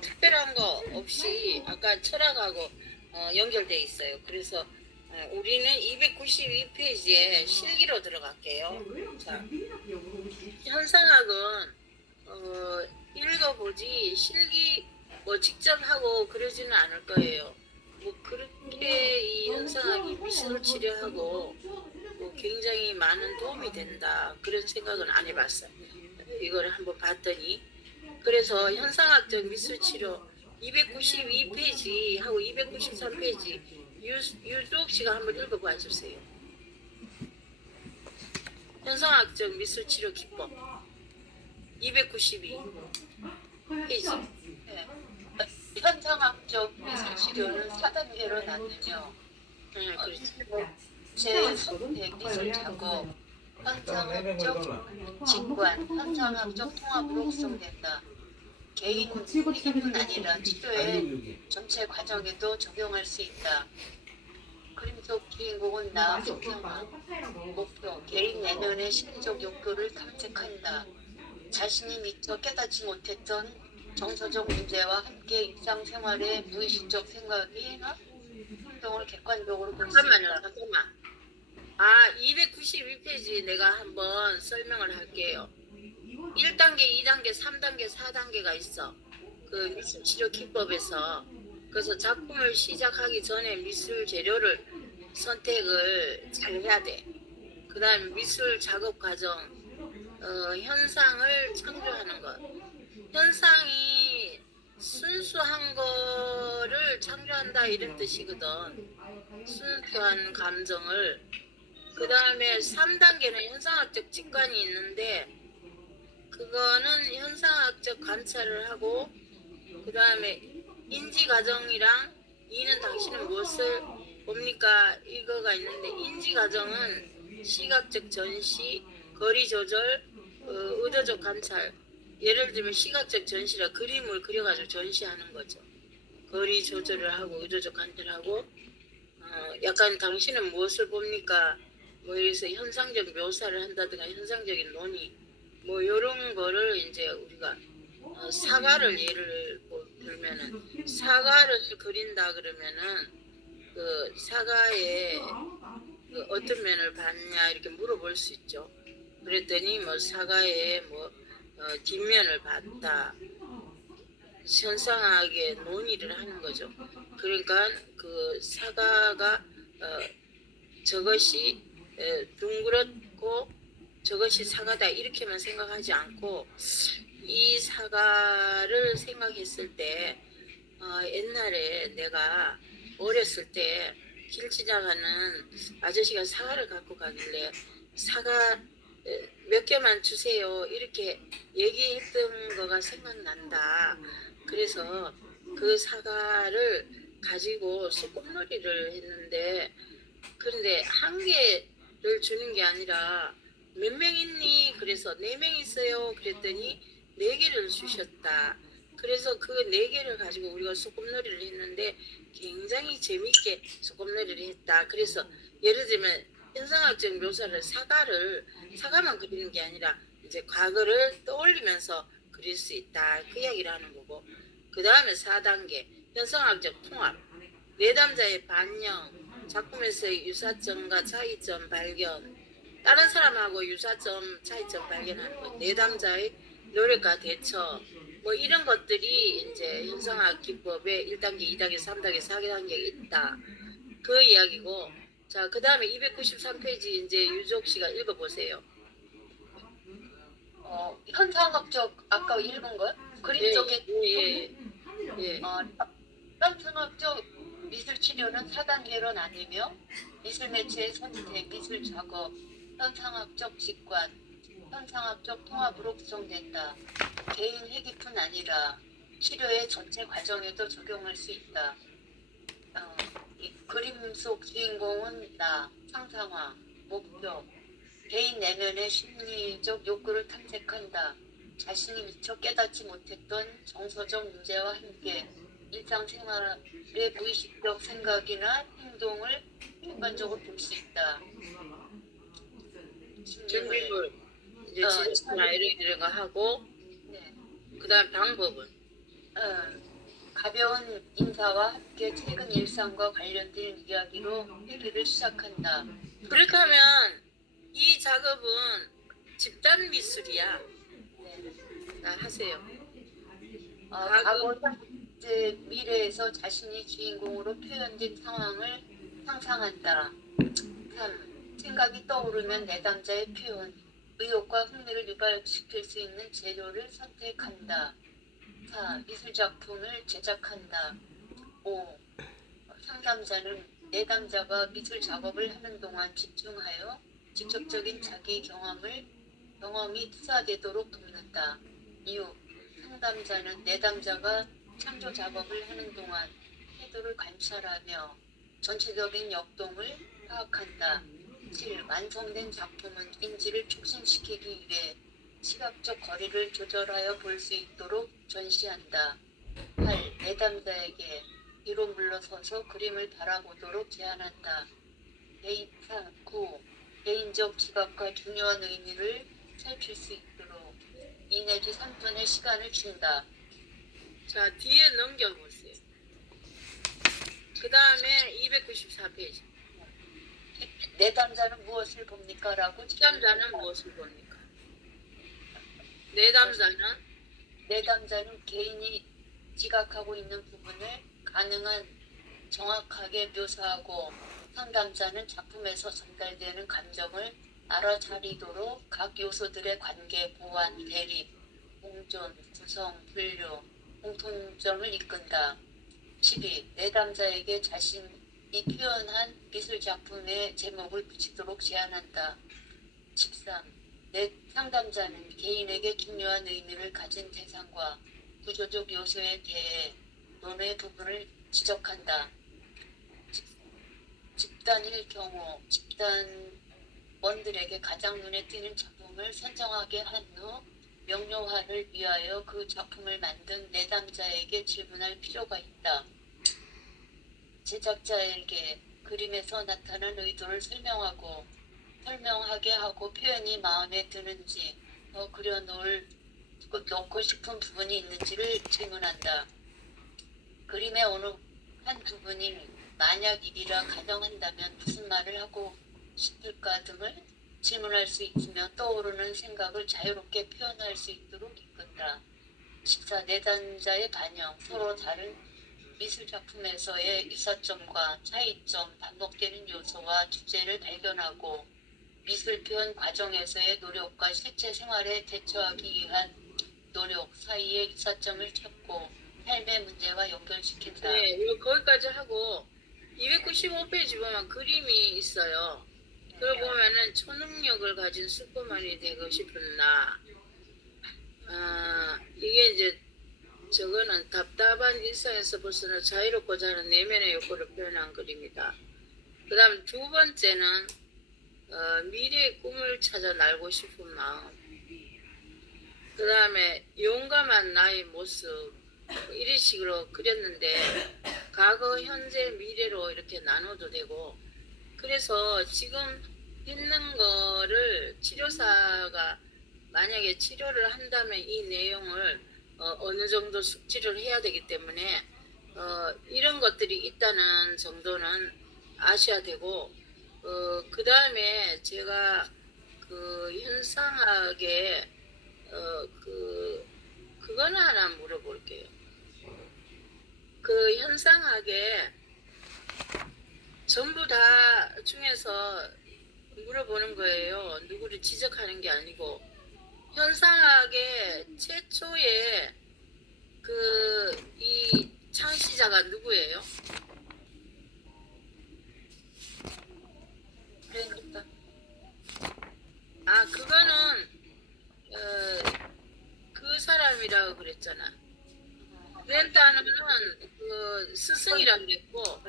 특별한 거 없이 아까 철학하고 연결돼 있어요. 그래서 우리는 292페이지에 실기로 들어갈게요. 자, 현상학은 읽어보지 실기 뭐 직접 하고 그러지는 않을 거예요. 뭐 그렇게 이 현상학이 미술 치료하고 뭐 굉장히 많은 도움이 된다 그런 생각은 안 해봤어요. 이걸 한번 봤더니 그래서 현상학적 미술치료 292페이지 하고 293페이지 유주옥 씨가 한번 읽어봐 주세요. 현상학적 미술치료 기법 292 페이지. 네. 현상학적 미술치료는 4단계로 나누며 그렇죠. 재선택 미술 작업, 현상학적 직관, 현상학적 통합으로 구성된다. 개인 핵심뿐 아니라 치료의 전체 과정에도 적용할 수 있다. 그림 속 주인공은 나 속경화, 목표, 개인 내면의 심리적 욕구를 탐색한다. 자신이 미처 깨닫지 못했던 정서적 문제와 함께 일상생활의 무의식적 생각이나 행동을 객관적으로 볼 수 잠깐만요. 있다. 잠깐만. 292페이지 내가 한번 설명을 할게요. 1단계, 2단계, 3단계, 4단계가 있어. 그 미술치료 기법에서. 그래서 작품을 시작하기 전에 미술 재료를 선택을 잘 해야 돼. 그 다음 미술 작업 과정, 현상을 창조하는 것. 현상이 순수한 거를 창조한다 이런 뜻이거든. 순수한 감정을. 그 다음에 3단계는 현상학적 직관이 있는데 그거는 현상학적 관찰을 하고 그 다음에 인지 과정이랑 이는 당신은 무엇을 봅니까? 이거가 있는데 인지 과정은 시각적 전시, 거리 조절, 의도적 관찰. 예를 들면 시각적 전시라 그림을 그려가지고 전시하는 거죠. 거리 조절을 하고 의도적 관찰하고 약간 당신은 무엇을 봅니까? 뭐 이래서 현상적 묘사를 한다든가 현상적인 논의 뭐 이런 거를 이제 우리가 사과를 예를 들면은 사과를 그린다 그러면은 그 사과의 그 어떤 면을 봤냐 이렇게 물어볼 수 있죠. 그랬더니 뭐 사과의 뭐 뒷면을 봤다. 현상학의 논의를 하는 거죠. 그러니까 그 사과가 저것이 둥그렇고 저것이 사과다 이렇게만 생각하지 않고 이 사과를 생각했을 때 옛날에 내가 어렸을 때 길 지나가는 아저씨가 사과를 갖고 가길래 사과 몇 개만 주세요 이렇게 얘기했던 거가 생각난다. 그래서 그 사과를 가지고 소꿉놀이를 했는데 그런데 한 개를 주는 게 아니라 몇 명 있니? 그래서 4명 있어요. 그랬더니 4개를 주셨다. 그래서 그 4개를 가지고 우리가 소꿉놀이를 했는데 굉장히 재밌게 소꿉놀이를 했다. 그래서 예를 들면 현상학적 묘사를 사과만 그리는 게 아니라 이제 과거를 떠올리면서 그릴 수 있다. 그 이야기를 하는 거고. 그 다음에 4단계 현상학적 통합. 내담자의 반영, 작품에서의 유사점과 차이점 발견. 다른 사람하고 유사점, 차이점 발견하는 것. 내담자의 노력과 대처. 뭐 이런 것들이 이제 현상학 기법에 1단계, 2단계, 3단계, 4단계가 있다. 그 이야기고. 자, 그 다음에 293페이지 이제 유족 씨가 읽어보세요. 현상학적 아까 읽은 거요? 그림 쪽에 예. 현상학적 미술 치료는 4단계로 나뉘며 미술 매체의 선택, 미술 작업, 현상학적 직관, 현상학적 통합으로 구성된다. 개인 회기뿐 아니라 치료의 전체 과정에도 적용할 수 있다. 이 그림 속 주인공은 나, 상상화, 목표, 개인 내면의 심리적 욕구를 탐색한다. 자신이 미처 깨닫지 못했던 정서적 문제와 함께 일상생활의 무의식적 생각이나 행동을 객관적으로 볼 수 있다. 준비물 이제 지적이나 이런 거 하고 네. 그 다음 방법은 가벼운 인사와 함께 최근 일상과 관련된 이야기로 회기를 시작한다. 그렇다면 이 작업은 집단 미술이야. 네. 하세요. 과거, 현재, 미래에서 자신이 주인공으로 표현된 상황을 상상한다. 3. 생각이 떠오르면 내담자의 표현, 의욕과 흥미를 유발시킬 수 있는 재료를 선택한다. 4. 미술작품을 제작한다. 5. 상담자는 내담자가 미술 작업을 하는 동안 집중하여 직접적인 자기 경험이 투사되도록 돕는다. 6. 상담자는 내담자가 창조 작업을 하는 동안 태도를 관찰하며 전체적인 역동을 파악한다. 7. 완성된 작품은 인지를 촉진시키기 위해 시각적 거리를 조절하여 볼 수 있도록 전시한다. 8. 내담자에게 뒤로 물러서서 그림을 바라보도록 제안한다. 9. 개인적 지각과 중요한 의미를 살필 수 있도록 2 내지 3분의 시간을 준다. 자, 뒤에 넘겨보세요. 그 다음에 294페이지. 내담자는 무엇을 봅니까? 라고 내담자는 무엇을 봅니까? 내담자는 개인이 지각하고 있는 부분을 가능한 정확하게 묘사하고 상담자는 작품에서 전달되는 감정을 알아차리도록 각 요소들의 관계, 보완, 대립, 공존, 구성, 분류, 공통점을 이끈다. 12. 내담자에게 자신이 표현한 미술 작품의 제목을 붙이도록 제안한다. 13. 내 상담자는 개인에게 중요한 의미를 가진 대상과 구조적 요소에 대해 논의 부분을 지적한다. 집단일 경우 집단원들에게 가장 눈에 띄는 작품을 선정하게 한 후 명료화를 위하여 그 작품을 만든 내담자에게 질문할 필요가 있다. 제작자에게 그림에서 나타난 의도를 설명하게 하고 표현이 마음에 드는지 더 넣고 싶은 부분이 있는지를 질문한다. 그림의 어느 한 부분이 만약 일이라 가정한다면 무슨 말을 하고 싶을까 등을 질문할 수 있으며 떠오르는 생각을 자유롭게 표현할 수 있도록 이끈다. 14. 내담자의 반영. 서로 다른 미술작품에서의 유사점과 차이점, 반복되는 요소와 주제를 발견하고 미술표현 과정에서의 노력과 실제 생활에 대처하기 위한 노력 사이의 유사점을 찾고 삶의 문제와 연결시킨다. 네, 이거 거기까지 하고 295페이지 보면 그림이 있어요. 그걸 보면은 초능력을 가진 슈퍼맨이 되고 싶은 나. 이게 이제 저거는 답답한 일상에서 벗어나 자유롭고 자는 내면의 욕구를 표현한 글입니다. 그 다음 두 번째는 미래의 꿈을 찾아 날고 싶은 마음. 그 다음에 용감한 나의 모습. 이런 식으로 그렸는데 과거, 현재, 미래로 이렇게 나눠도 되고, 그래서 지금 있는 거를 치료사가 만약에 치료를 한다면 이 내용을 어느 정도 숙지를 해야 되기 때문에 이런 것들이 있다는 정도는 아셔야 되고, 그 다음에 제가 그 현상학에 그거는 하나 물어볼게요. 그 현상학에 전부 다 중에서 물어보는 거예요. 누구를 지적하는 게 아니고, 현상학의 최초의 이 창시자가 누구예요? 그러니까 그거는 그 사람이라고 그랬잖아. 렌타는 그 스승이라고 그랬고,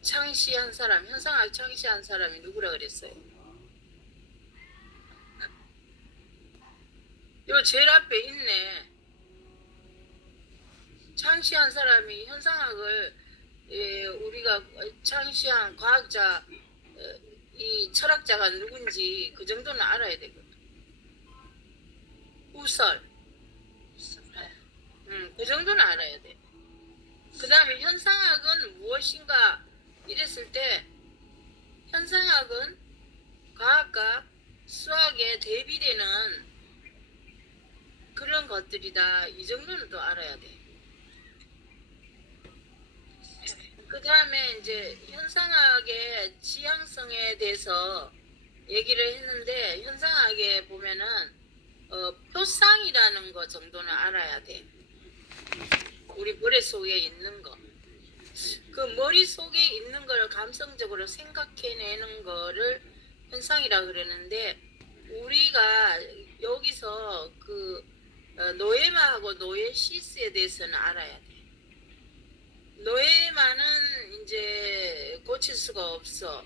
창시한 사람, 현상학 창시한 사람이 누구라 그랬어요? 요 제일 앞에 있네. 창시한 사람이 현상학을 우리가 창시한 과학자, 이 철학자가 누군지 그 정도는 알아야 되거든. 후설. 그 정도는 알아야 돼. 그 다음에 현상학은 무엇인가 이랬을 때, 현상학은 과학과 수학에 대비되는 그런 것들이다. 이 정도는 또 알아야 돼. 그 다음에 이제 현상학의 지향성에 대해서 얘기를 했는데, 현상학에 보면은 표상이라는 거 정도는 알아야 돼. 우리 머릿속에 있는 거. 그 머릿속에 있는 걸 감성적으로 생각해내는 거를 현상이라 그러는데, 우리가 여기서 그 노에마하고 노에시스에 대해서는 알아야 돼. 노에마는 이제 고칠 수가 없어.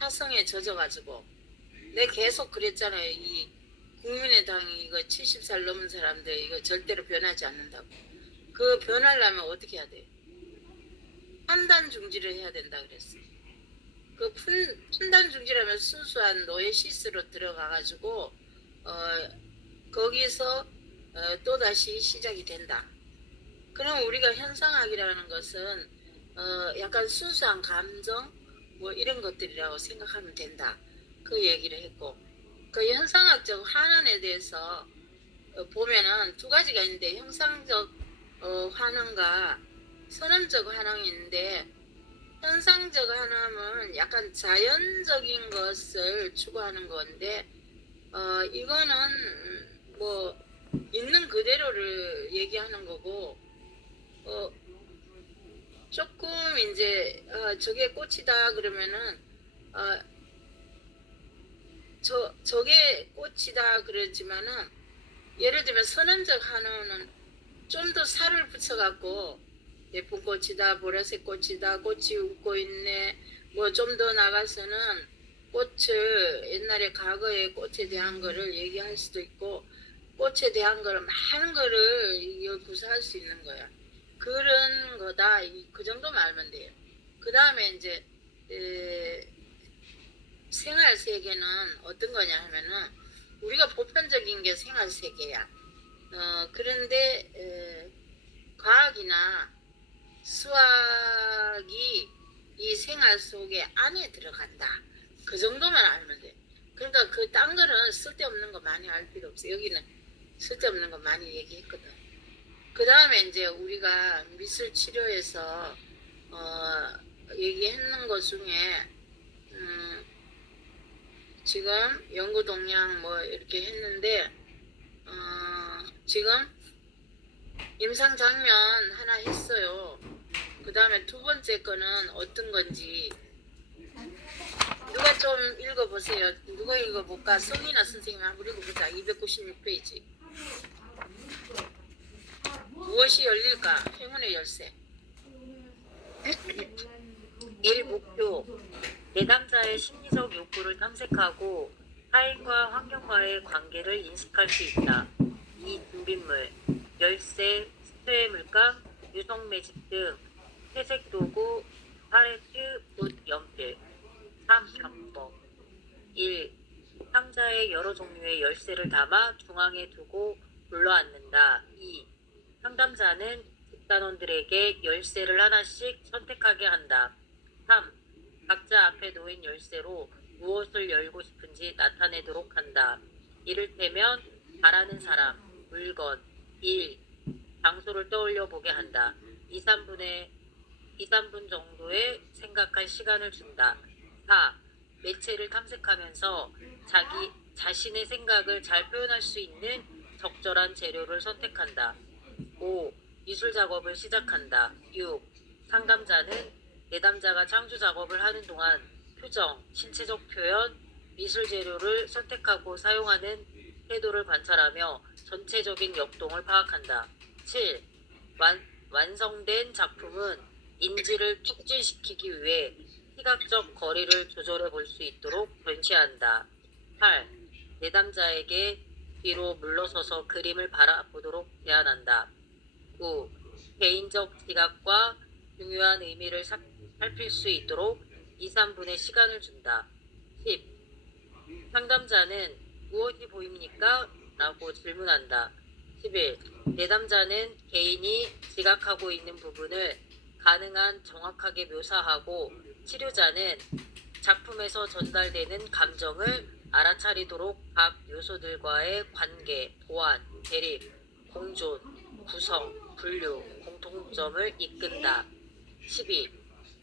사성에 젖어가지고. 내가 계속 그랬잖아요. 이 국민의당이 이거 70살 넘은 사람들 이거 절대로 변하지 않는다고. 그 변하려면 어떻게 해야 돼? 판단 중지를 해야 된다 그랬어. 그 판단 중지라면 순수한 노예시스로 들어가가지고 거기서 또다시 시작이 된다. 그럼 우리가 현상학이라는 것은 약간 순수한 감정 뭐 이런 것들이라고 생각하면 된다. 그 얘기를 했고, 그 현상학적 환원에 대해서 보면은 두 가지가 있는데, 형상적 환원과 선언적 환원이 있는데, 현상적 환원은 약간 자연적인 것을 추구하는 건데, 이거는 뭐 있는 그대로를 얘기하는 거고, 조금 이제 저게 꽃이다 그러면은 저게 꽃이다 그랬지만은 예를 들면 선음적 한우는 좀 더 살을 붙여갖고 예쁜 꽃이다, 보라색 꽃이다, 꽃이 웃고 있네. 뭐 좀 더 나가서는 꽃을 옛날에 과거의 꽃에 대한 거를 얘기할 수도 있고 꽃에 대한 거를 많은 거를 이걸 구사할 수 있는 거야. 그런 거다. 그 정도만 알면 돼요. 그 다음에 이제 생활 세계는 어떤 거냐 하면은 우리가 보편적인 게 생활 세계야. 그런데 과학이나 수학이 이 생활 속에 안에 들어간다. 그 정도만 알면 돼. 그러니까 그 딴 거는 쓸데없는 거 많이 알 필요 없어. 여기는 쓸데없는 거 많이 얘기했거든. 그 다음에 이제 우리가 미술 치료에서 얘기했는 것 중에 지금 연구 동향 뭐 이렇게 했는데 지금 임상 장면 하나 했어요. 그 다음에 두 번째 거는 어떤 건지 누가 좀 읽어보세요. 누가 읽어볼까? 성인아 선생님 한번 읽어보자. 296페이지. 무엇이 열릴까? 행운의 열쇠. 1. 목표. 내담자의 심리적 욕구를 탐색하고 타인과 환경과의 관계를 인식할 수 있다. 2. 준비물. 열쇠, 스프레이 물감, 유성 매직 등 회색 도구, 팔레트, 붓, 연필. 3. 병법. 1. 상자에 여러 종류의 열쇠를 담아 중앙에 두고 불러앉는다. 2. 상담자는 집단원들에게 열쇠를 하나씩 선택하게 한다. 3. 각자 앞에 놓인 열쇠로 무엇을 열고 싶은지 나타내도록 한다. 이를테면 바라는 사람, 물건, 일, 장소를 떠올려 보게 한다. 2, 3분 정도의 생각할 시간을 준다. 4. 매체를 탐색하면서 자신의 생각을 잘 표현할 수 있는 적절한 재료를 선택한다. 5. 미술 작업을 시작한다. 6. 상담자는 내담자가 창조 작업을 하는 동안 표정, 신체적 표현, 미술 재료를 선택하고 사용하는 태도를 관찰하며 전체적인 역동을 파악한다. 7. 완성된 작품은 인지를 촉진시키기 위해 시각적 거리를 조절해 볼 수 있도록 전시한다. 8. 내담자에게 뒤로 물러서서 그림을 바라보도록 제안한다. 9. 개인적 지각과 중요한 의미를 살필 수 있도록 2, 3분의 시간을 준다. 10. 상담자는 무엇이 보입니까? 라고 질문한다. 11. 내담자는 개인이 지각하고 있는 부분을 가능한 정확하게 묘사하고 치료자는 작품에서 전달되는 감정을 알아차리도록 각 요소들과의 관계, 보완, 대립, 공존, 구성, 분류, 공통점을 이끈다. 12.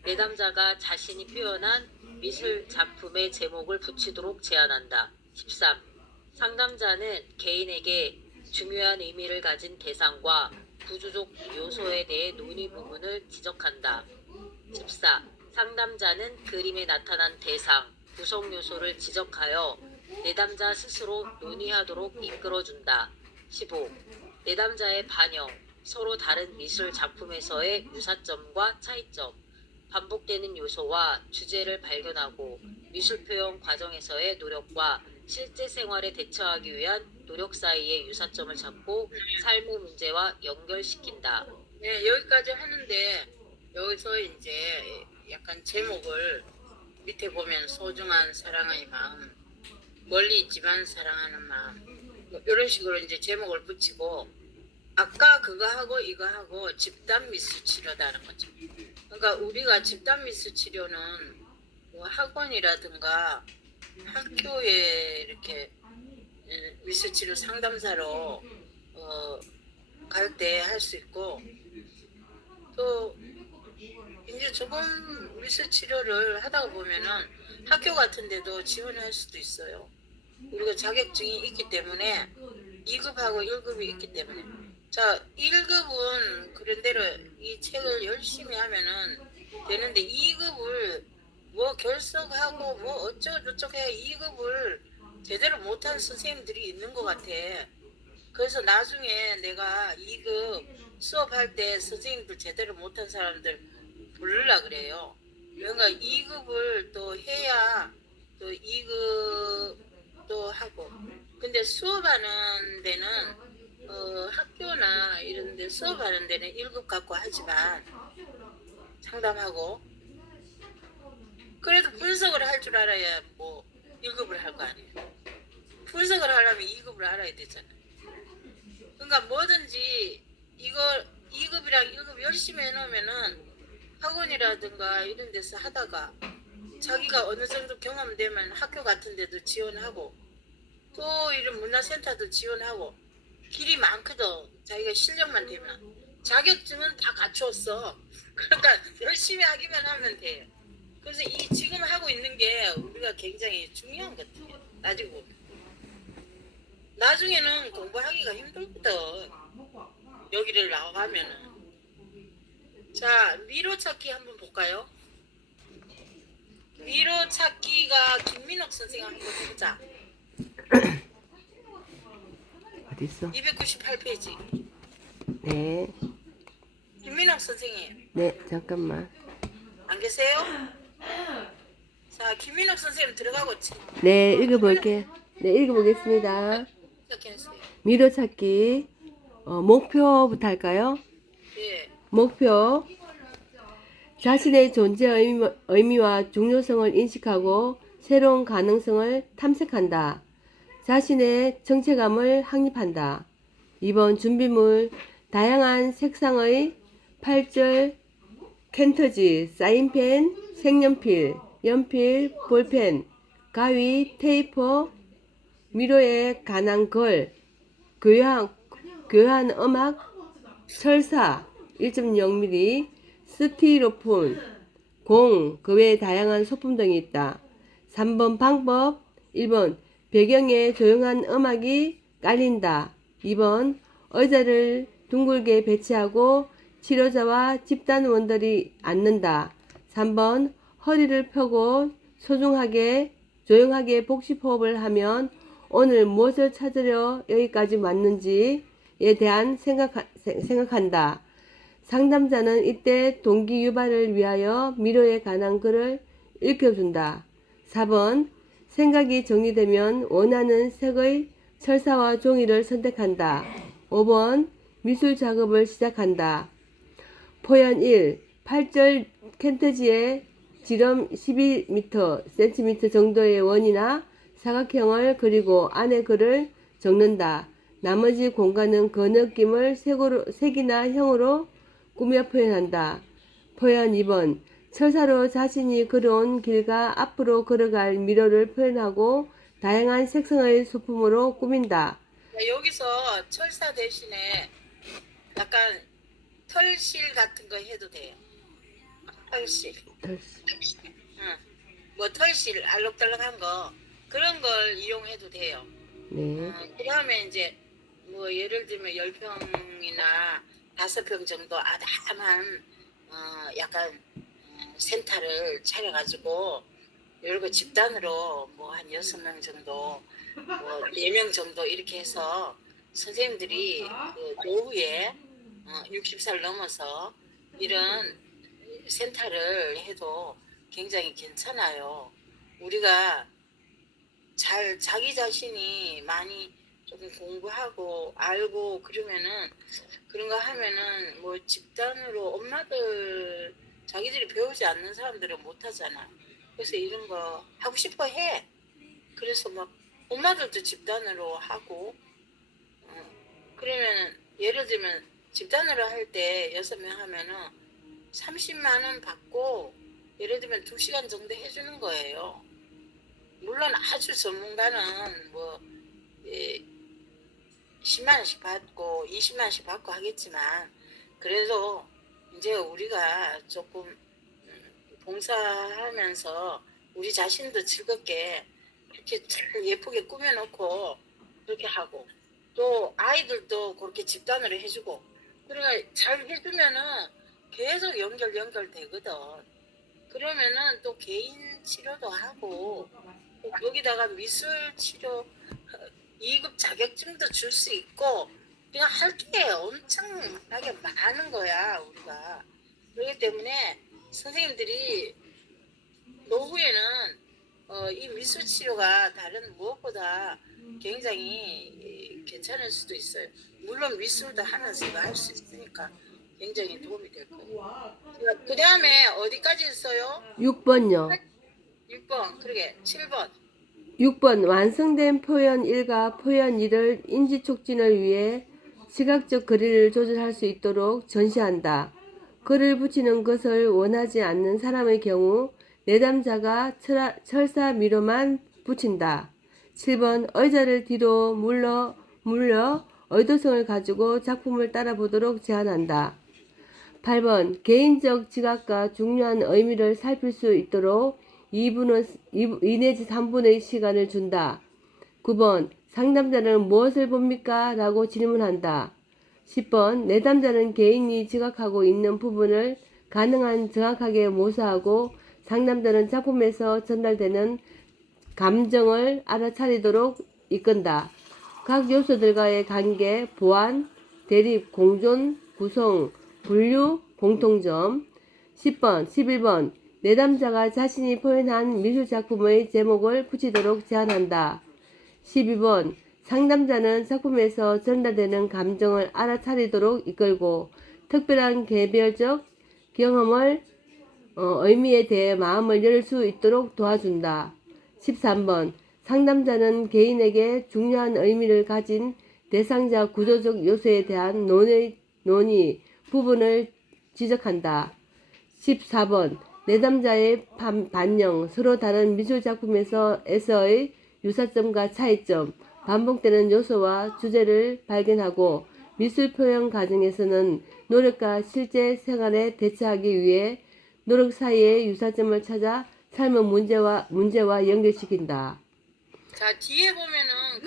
내담자가 자신이 표현한 미술 작품의 제목을 붙이도록 제안한다. 13. 상담자는 개인에게 중요한 의미를 가진 대상과 구조적 요소에 대해 논의 부분을 지적한다. 14. 상담자는 그림에 나타난 대상, 구성 요소를 지적하여 내담자 스스로 논의하도록 이끌어준다. 15. 내담자의 반영, 서로 다른 미술 작품에서의 유사점과 차이점, 반복되는 요소와 주제를 발견하고 미술 표현 과정에서의 노력과 실제 생활에 대처하기 위한 노력 사이의 유사점을 찾고 삶의 문제와 연결시킨다. 네, 여기까지 하는데 여기서 이제 약간 제목을 밑에 보면 소중한 사랑의 마음, 멀리 있지만 사랑하는 마음, 뭐 이런 식으로 이제 제목을 붙이고 아까 그거 하고 이거 하고 집단 미술 치료다는 거죠. 그러니까 우리가 집단 미술 치료는 뭐 학원이라든가 학교에 이렇게 미술 치료 상담사로 갈 때 할 수 있고 또 이제 조금 미술 치료를 하다 보면은 학교 같은 데도 지원할 수도 있어요. 우리가 자격증이 있기 때문에 2급하고 1급이 있기 때문에 자 1급은 그런대로 이 책을 열심히 하면은 되는데 2급을 뭐 결석하고 뭐 어쩌고저쩌고 해 2급을 제대로 못한 선생님들이 있는 것 같아. 그래서 나중에 내가 2급 수업할 때 선생님들 제대로 못한 사람들 부르려 그래요. 그러니까 2급을 또 해야 또 2급도 하고. 근데 수업하는 데는 학교나 이런 데 수업하는 데는 1급 갖고 하지만 상담하고 그래도 분석을 할 줄 알아야 뭐 1급을 할 거 아니에요. 분석을 하려면 2급을 알아야 되잖아. 그러니까 뭐든지 이거 2급이랑 1급 열심히 해놓으면은 학원이라든가 이런 데서 하다가 자기가 어느 정도 경험되면 학교 같은 데도 지원하고 또 이런 문화센터도 지원하고 길이 많거든. 자기가 실력만 되면 자격증은 다 갖추었어. 그러니까 열심히 하기만 하면 돼. 그래서 이 지금 하고 있는 게 우리가 굉장히 중요한 것 같아요. 나중에는 공부하기가 힘들거든. 여기를 나가면은. 자, 미로 찾기 한번 볼까요? 미로 찾기가 김민옥 선생님 한번 해보자. 어딨어? 298페이지. 네, 김민옥 선생님 네, 잠깐만. 안 계세요? 자, 김민옥 선생님 들어가고 네, 읽어볼게. 네, 읽어보겠습니다. 시작했어요. 미로 찾기. 목표부터 할까요? 예. 목표. 자신의 존재 의미와 중요성을 인식하고 새로운 가능성을 탐색한다. 자신의 정체감을 확립한다. 2번 준비물. 다양한 색상의 8절 캔터지, 사인펜, 색연필, 연필, 볼펜, 가위, 테이프, 미로에 관한 글, 교환 음악, 철사, 1.0mm, 스티로폼, 공, 그 외에 다양한 소품 등이 있다. 3번 방법. 1번 배경에 조용한 음악이 깔린다. 2번 의자를 둥글게 배치하고 치료자와 집단원들이 앉는다. 3번 허리를 펴고 조용하게 복식호흡을 하면 오늘 무엇을 찾으려 여기까지 왔는지에 대한 생각한다. 상담자는 이때 동기 유발을 위하여 미로에 관한 글을 읽혀준다. 4번 생각이 정리되면 원하는 색의 철사와 종이를 선택한다. 5번 미술 작업을 시작한다. 포연 1. 8절 캔터지에 지름 12cm 정도의 원이나 사각형을 그리고 안에 글을 적는다. 나머지 공간은 그 느낌을 색이나 형으로 꾸며 표현한다. 포연 2번. 철사로 자신이 걸어온 길과 앞으로 걸어갈 미로를 표현하고 다양한 색상의 소품으로 꾸민다. 여기서 철사 대신에 약간 털실 같은 거 해도 돼요. 털실. 응. 뭐 털실 알록달록한 거 그런 걸 이용해도 돼요. 네. 그다음에 이제 뭐 예를 들면 10평이나 5평 정도 아담한 약간 센터를 차려가지고 이런 거 집단으로 뭐 한 6명 정도 뭐 4명 정도 이렇게 해서 선생님들이 그 노후에 60살 넘어서 이런 센터를 해도 굉장히 괜찮아요. 우리가 자기 자신이 많이 조금 공부하고 알고 그러면은 그런 거 하면은 뭐 집단으로 엄마들 자기들이 배우지 않는 사람들은 못 하잖아. 그래서 이런 거 하고 싶어 해. 그래서 막 엄마들도 집단으로 하고 그러면 예를 들면 집단으로 할 때 6명 하면은 30만 원 받고 예를 들면 2시간 정도 해주는 거예요. 물론 아주 전문가는 뭐 10만 원씩 받고 20만 원씩 받고 하겠지만 그래도 이제 우리가 조금 봉사하면서 우리 자신도 즐겁게 이렇게 잘 예쁘게 꾸며놓고 그렇게 하고 또 아이들도 그렇게 집단으로 해주고 그러니까 잘 해주면은 계속 연결되거든. 그러면은 또 개인 치료도 하고 여기다가 미술 치료 2급 자격증도 줄 수 있고 그냥 할 게 엄청나게 많은 거야 우리가. 그렇기 때문에 선생님들이 노후에는 이 미술 치료가 다른 무엇보다 굉장히 괜찮을 수도 있어요. 물론 미술도 하면서 이거 할 수 있으니까 굉장히 도움이 될 거예요. 그 다음에 어디까지 했어요? 6번요. 6번, 그러게 7번. 6번 완성된 표현 1과 표현 2를 인지 촉진을 위해 시각적 거리를 조절할 수 있도록 전시한다. 글을 붙이는 것을 원하지 않는 사람의 경우 내담자가 철사미로만 붙인다. 7번 의자를 뒤로 물려 의도성을 가지고 작품을 따라보도록 제안한다. 8번 개인적 지각과 중요한 의미를 살필 수 있도록 2 내지 3분의 시간을 준다. 9번 상담자는 무엇을 봅니까? 라고 질문한다. 10번 내담자는 개인이 지각하고 있는 부분을 가능한 정확하게 묘사하고 상담자는 작품에서 전달되는 감정을 알아차리도록 이끈다. 각 요소들과의 관계, 보완, 대립, 공존, 구성, 분류, 공통점. 10번, 11번 내담자가 자신이 표현한 미술작품의 제목을 붙이도록 제안한다. 12번 상담자는 작품에서 전달되는 감정을 알아차리도록 이끌고 특별한 개별적 경험을 의미에 대해 마음을 열 수 있도록 도와준다. 13번 상담자는 개인에게 중요한 의미를 가진 대상자 구조적 요소에 대한 논의 부분을 지적한다. 14번 내담자의 반영, 서로 다른 미술작품에서의 유사점과 차이점, 반복되는 요소와 주제를 발견하고 미술 표현 과정에서는 노력과 실제 생활에 대처하기 위해 노력 사이의 유사점을 찾아 삶의 문제와 연결시킨다. 자 뒤에 보면은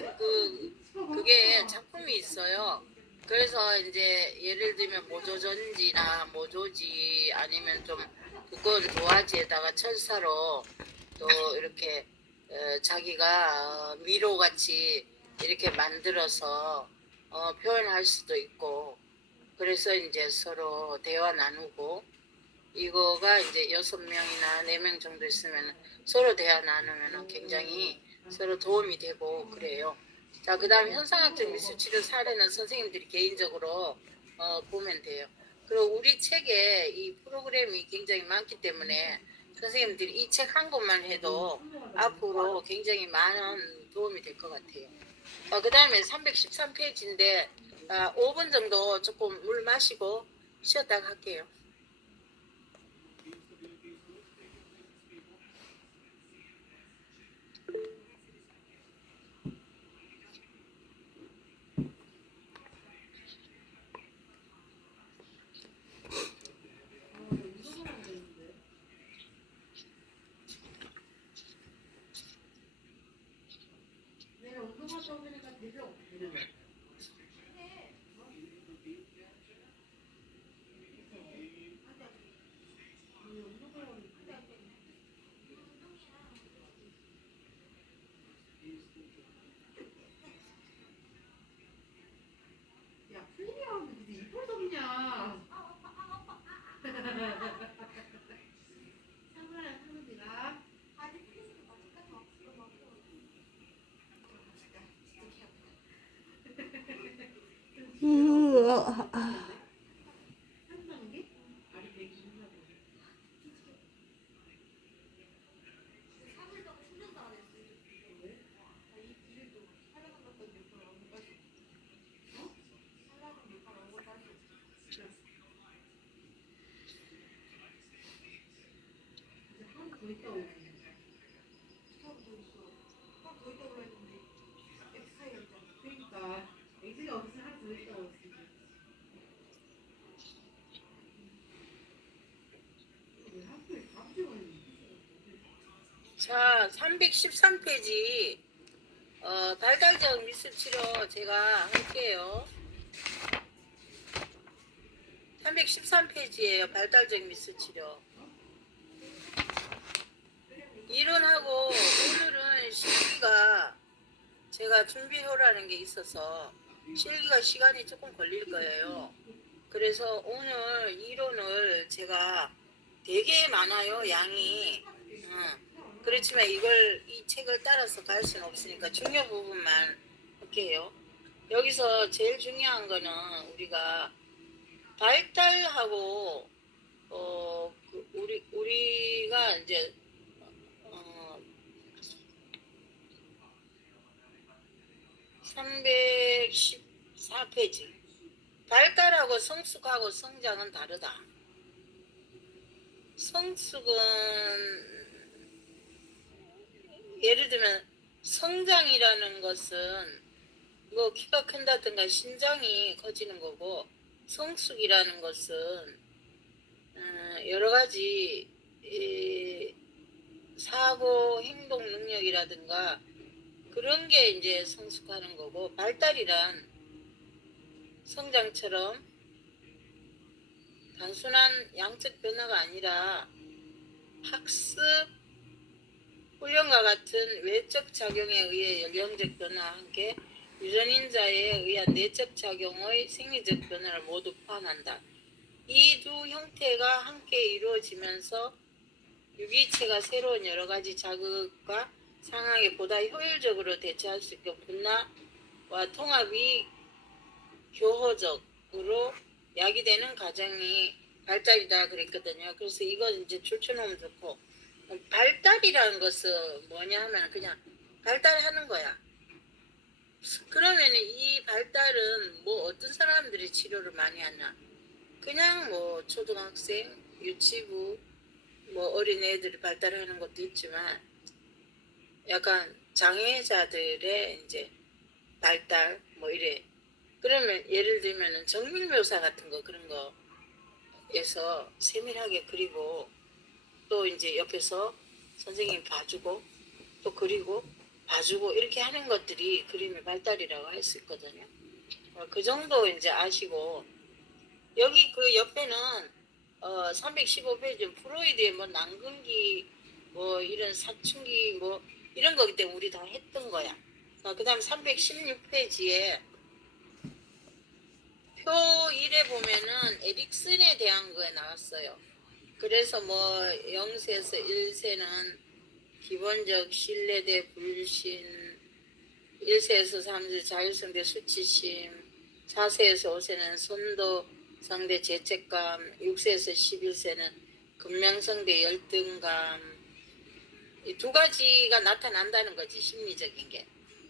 그게 작품이 있어요. 그래서 이제 예를 들면 모조전지나 모조지 아니면 좀 두꺼운 도화지에다가 철사로 또 이렇게 자기가 미로같이 이렇게 만들어서 표현할 수도 있고 그래서 이제 서로 대화 나누고 이거가 이제 6명이나 4명 정도 있으면 서로 대화 나누면 굉장히 서로 도움이 되고 그래요. 자, 그 다음 현상학적 미술치료 사례는 선생님들이 개인적으로 보면 돼요. 그리고 우리 책에 이 프로그램이 굉장히 많기 때문에 선생님들이 이 책 한 권만 해도 앞으로 굉장히 많은 도움이 될 것 같아요. 그 다음에 313페이지인데 5분 정도 조금 물 마시고 쉬었다가 할게요. 내가 운동하다 보니까 되게 없네. 야, 플리하면 근데 이빨 덥냐? 사무라는 사무지가 한다는 게? 아니, 내 기분하고. 더 있다 오고. 그러니까 엑스가 없으면 하나 더 있다 오고. 자, 313페이지 발달적 미술치료 제가 할게요. 313페이지예요. 발달적 미술치료. 이론하고 오늘은 실기가 제가 준비호라는 게 있어서 실기가 시간이 조금 걸릴 거예요. 그래서 오늘 이론을 제가 되게 많아요, 양이. 그렇지만 이 책을 따라서 갈 수는 없으니까 중요 부분만 할게요. 여기서 제일 중요한 거는 우리가 발달하고 우리가 이제 314페이지 발달하고 성숙하고 성장은 다르다. 성숙은 예를 들면 성장이라는 것은 뭐 키가 큰다든가 신장이 커지는 거고, 성숙이라는 것은 여러 가지 사고 행동 능력이라든가 그런 게 이제 성숙하는 거고, 발달이란 성장처럼 단순한 양적 변화가 아니라 학습, 훈련과 같은 외적 작용에 의해 연령적 변화와 함께 유전인자에 의한 내적 작용의 생리적 변화를 모두 포함한다. 이 두 형태가 함께 이루어지면서 유기체가 새로운 여러 가지 자극과 상황에 보다 효율적으로 대처할 수 있고 분화와 통합이 교호적으로 야기되는 과정이 발달이다 그랬거든요. 그래서 이건 이제 줄쳐놓으면 좋고, 발달이라는 것은 뭐냐 하면 그냥 발달하는 거야. 그러면 이 발달은 뭐 어떤 사람들이 치료를 많이 하냐? 그냥 뭐 초등학생, 유치부, 뭐 어린애들이 발달하는 것도 있지만 약간 장애자들의 이제 발달 뭐 이래. 그러면 예를 들면은 정밀묘사 같은 거 그런 거에서 세밀하게 그리고 또 이제 옆에서 선생님이 봐주고 또 그리고 봐주고 이렇게 하는 것들이 그림의 발달이라고 할 수 있거든요. 그 정도 이제 아시고, 여기 그 옆에는 315페이지 프로이드의 뭐 난근기 뭐 이런 사춘기 뭐 이런 거기 때문에 우리 다 했던 거야. 그 다음 316페이지에 표 1에 보면은 에릭슨에 대한 거에 나왔어요. 그래서 뭐 0세에서 1세는 기본적 신뢰대 불신, 1세에서 3세 자율성대 수치심, 4세에서 5세는 선도 상대 죄책감, 6세에서 11세는 금명성대 열등감, 이 두 가지가 나타난다는 거지, 심리적인 게.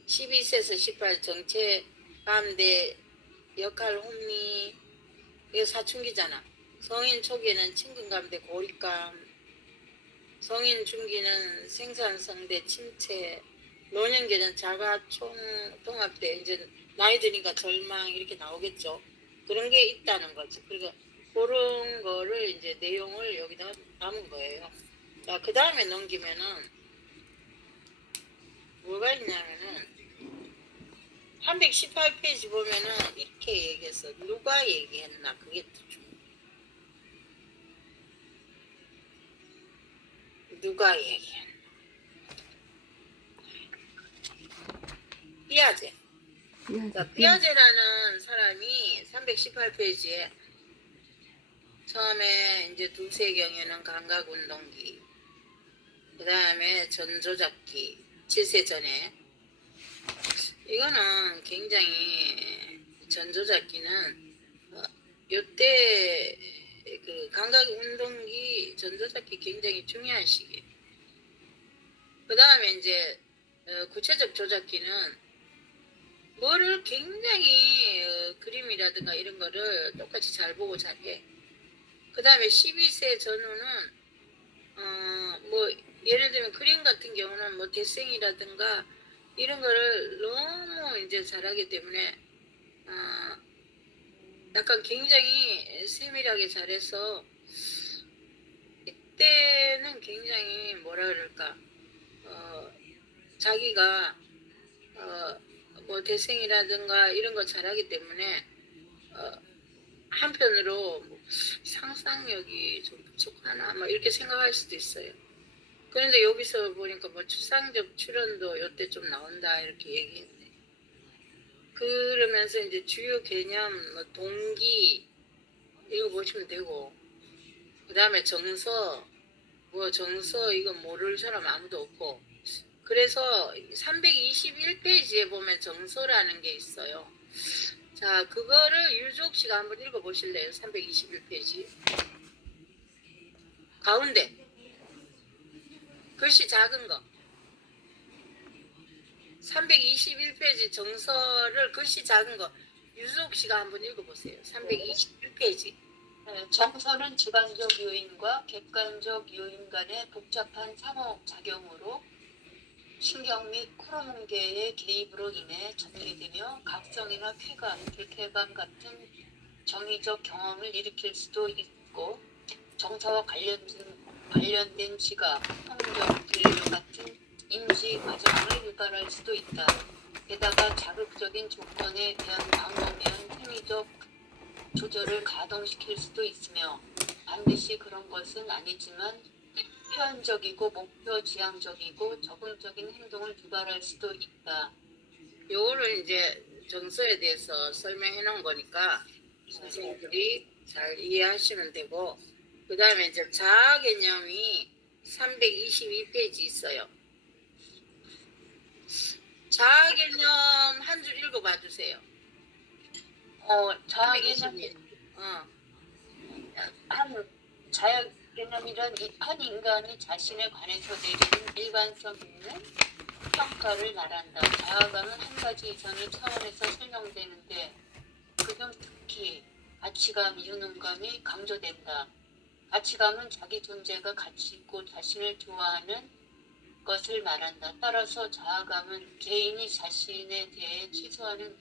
12세에서 18 정체감 대 역할 혼미, 이거 사춘기잖아. 성인 초기에는 친근감 대 고립감, 성인 중기는 생산성 대 침체, 노년기는 자가 통합 대 이제 나이 드니까 절망 이렇게 나오겠죠. 그런 게 있다는 거지. 그러니까 그런 거를 이제 내용을 여기다 담은 거예요. 자, 그 다음에 넘기면은 뭐가 있냐면은 318페이지 보면은 이렇게 얘기했어. 누가 얘기했나 그게 더 중요해. 누가 얘기했나. 피아제. 자, 피아제라는 사람이 318페이지에 처음에 이제 두세경에는 감각운동기, 그 다음에 전조작기, 7세 전에. 이거는 굉장히 전조작기는 요때 그 감각운동기 전조작기 굉장히 중요한 시기예요. 그 다음에 이제 구체적 조작기는 뭐를 굉장히 그림이라든가 이런 거를 똑같이 잘 보고 잘해. 그 다음에 12세 전후는 뭐 예를 들면 그림 같은 경우는 뭐 대생이라든가 이런 거를 너무 이제 잘하기 때문에 약간 굉장히 세밀하게 잘해서 이때는 굉장히 뭐라 그럴까 자기가 뭐 대생이라든가 이런 거 잘하기 때문에 한편으로 뭐 상상력이 좀 부족하나 뭐 이렇게 생각할 수도 있어요. 그런데 여기서 보니까 뭐 추상적 출현도 요때 좀 나온다 이렇게 얘기했네. 그러면서 이제 주요 개념, 뭐 동기 이거 보시면 되고, 그 다음에 정서, 뭐 정서 이거 모를 사람 아무도 없고. 그래서 321페이지에 보면 정서라는 게 있어요. 자, 그거를 유족 씨가 한번 읽어보실래요? 321페이지. 가운데. 글씨 작은 거. 321페이지 정서를 글씨 작은 거. 유족 씨가 한번 읽어보세요. 321페이지. 정서는 주관적 요인과 객관적 요인 간의 복잡한 상호작용으로 신경 및 호르몬계의 개입으로 인해 전개되며 각성이나 쾌감, 불쾌감 같은 정의적 경험을 일으킬 수도 있고 정서와 관련된 지각, 성적, 분류 같은 인지 과정을 유발할 수도 있다. 게다가 자극적인 조건에 대한 방어면 행위적 조절을 가동시킬 수도 있으며 반드시 그런 것은 아니지만 표현적이고 목표 지향적이고 적응적인 행동을 유발할 수도 있다. 요거를 이제 정서에 대해서 설명해 놓은 거니까 선생님들이 잘 이해하시면 되고, 그 다음에 이제 자아 개념이 322페이지 있어요. 자아 개념 한 줄 읽어봐 주세요. 자아 개념이 자아 개념이란 한 인간이 자신에 관해서 내리는 일관성 있는 평가를 말한다. 자아감은 한 가지 이상의 차원에서 설명되는데 그중 특히 가치감, 유능감이 강조된다. 가치감은 자기 존재가 가치 있고 자신을 좋아하는 것을 말한다. 따라서 자아감은 개인이 자신에 대해 취소하는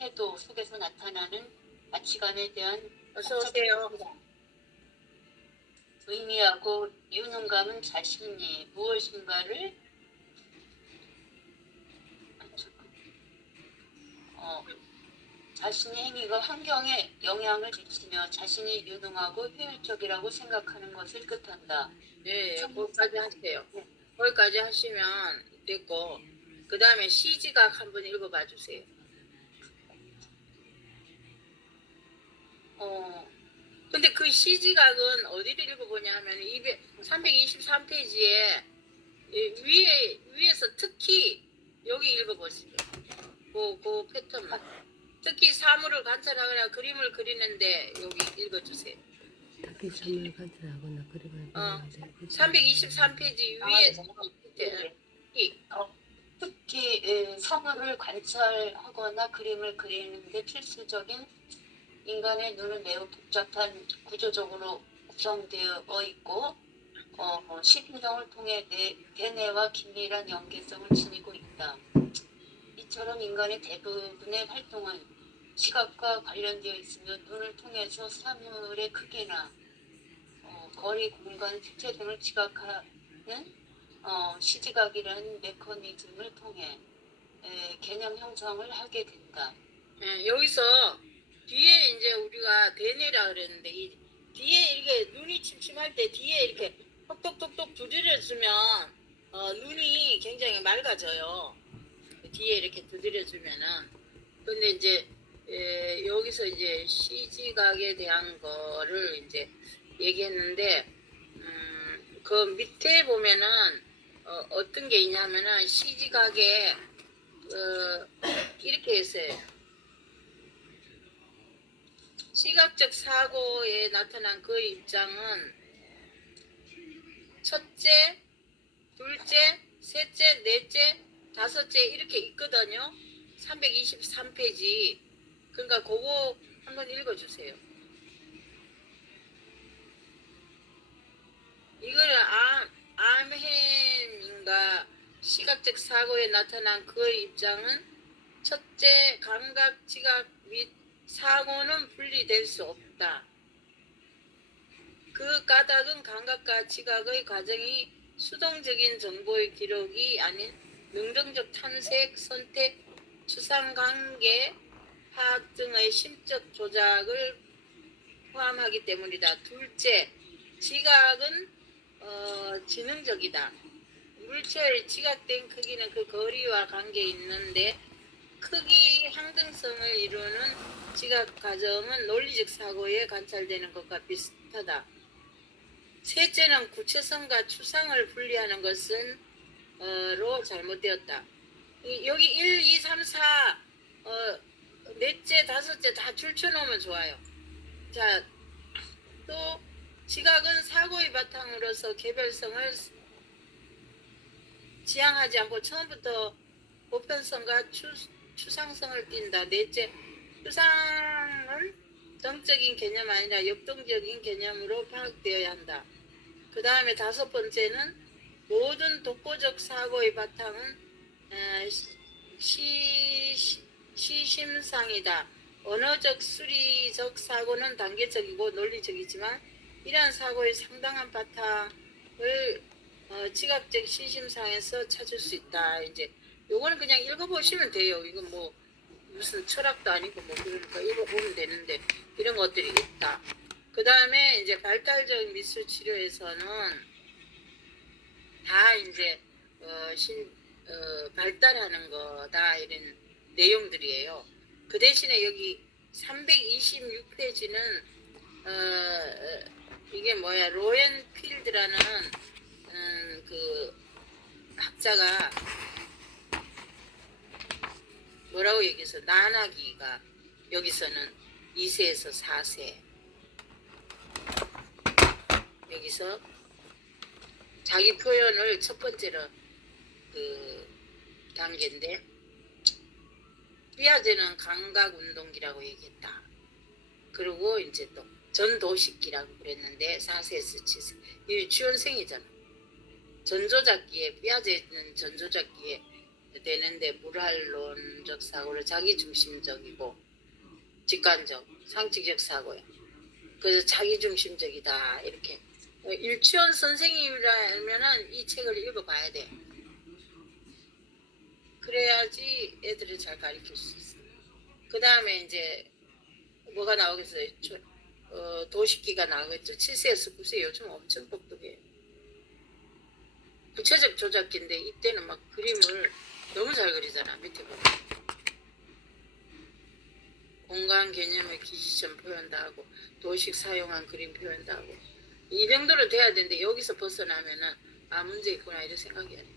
태도 속에서 나타나는 가치관에 대한 어서 오세요. 의미하고 유능감은 자신이 무엇인가를 자신의 행위가 환경에 영향을 미치며 자신이 유능하고 효율적이라고 생각하는 것을 뜻한다. 네, 거기까지 하세요. 거기까지 하시면 됐고, 그 다음에 시지각 한번 읽어봐 주세요. 근데 그 시지각은 어디를 읽어보냐 하면 323페이지에 위에서 특히 여기 읽어보시죠. 그 패턴만. 특히 사물을 관찰하거나 그림을 그리는데 여기 읽어주세요. 특히 사물을 관찰하거나 그림을 그리는데 323페이지 위에서 특히 사물을 관찰하거나 그림을 그리는데 필수적인 인간의 눈은 매우 복잡한 구조적으로 구성되어 있고 시인경을 통해 대뇌와 긴밀한 연계성을 지니고 있다. 이처럼 인간의 대부분의 활동은 시각과 관련되어 있으며 눈을 통해서 사물의 크기나 거리, 공간, 색채 등을 지각하는 시지각이라는 메커니즘을 통해 개념 형성을 하게 된다. 여기서 뒤에 이제 우리가 대뇌라 그랬는데 이 뒤에 이렇게 눈이 침침할 때 뒤에 이렇게 톡톡톡톡 두드려주면 눈이 굉장히 맑아져요. 뒤에 이렇게 두드려주면은. 근데 이제 여기서 이제 시지각에 대한 거를 이제 얘기했는데 그 밑에 보면은 어떤 게 있냐면은 시지각에 이렇게 했어요. 시각적 사고에 나타난 그 입장은 첫째, 둘째, 셋째, 넷째, 다섯째 이렇게 있거든요. 323페이지. 그러니까 그거 한번 읽어주세요. 이거는 암햄인가 시각적 사고에 나타난 그 입장은 첫째, 감각, 지각 및 사고는 분리될 수 없다. 그 까닭은 감각과 지각의 과정이 수동적인 정보의 기록이 아닌 능동적 탐색, 선택, 추상관계, 파악 등의 심적 조작을 포함하기 때문이다. 둘째, 지각은 지능적이다. 물체의 지각된 크기는 그 거리와 관계 있는데 크기 항등성을 이루는 지각 과정은 논리적 사고에 관찰되는 것과 비슷하다. 셋째는 구체성과 추상을 분리하는 것은 로 잘못되었다. 여기 1, 2, 3, 4 넷째, 다섯째 다 줄쳐놓으면 좋아요. 자, 또 지각은 사고의 바탕으로서 개별성을 지향하지 않고 처음부터 보편성과 추상성을 띈다. 넷째, 추상은 정적인 개념 아니라 역동적인 개념으로 파악되어야 한다. 그 다음에 다섯 번째는 모든 독보적 사고의 바탕은 시심상이다. 언어적 수리적 사고는 단계적이고 논리적이지만 이러한 사고의 상당한 바탕을 지각적 시심상에서 찾을 수 있다. 이제 요거는 그냥 읽어보시면 돼요. 이건 뭐 무슨 철학도 아니고 뭐 그러니까 읽어보면 되는데 이런 것들이 있다. 그 다음에 이제 발달적 미술 치료에서는 다 이제 발달하는 거다 이런 내용들이에요. 그 대신에 여기 326페이지는 이게 뭐야 로엔필드라는 그 학자가 뭐라고 얘기해서 나나기가 여기서는 2세에서 4세 여기서 자기 표현을 첫 번째로 그 단계인데 피아제는 감각운동기라고 얘기했다. 그리고 이제 또 전도식기라고 그랬는데 4세에서 7세 유치원생이잖아. 전조작기에 피아제는 전조작기에 되는데 물활론적 사고를 자기중심적이고 직관적, 상식적 사고야. 그래서 자기중심적이다 이렇게. 유치원 선생님이라면은 이 책을 읽어봐야 돼. 그래야지 애들을 잘 가르칠 수 있어. 그 다음에 이제 뭐가 나오겠어요? 도식기가 나오겠죠. 7세에서 9세 요즘 엄청 똑똑해. 구체적 조작기인데 이때는 막 그림을 너무 잘 그리잖아. 밑에 보면 공간 개념의 기시점 표현도 하고 도식 사용한 그림 표현도 하고 이 정도로 돼야 되는데 여기서 벗어나면은 아 문제 있구나 이런 생각이 안 돼.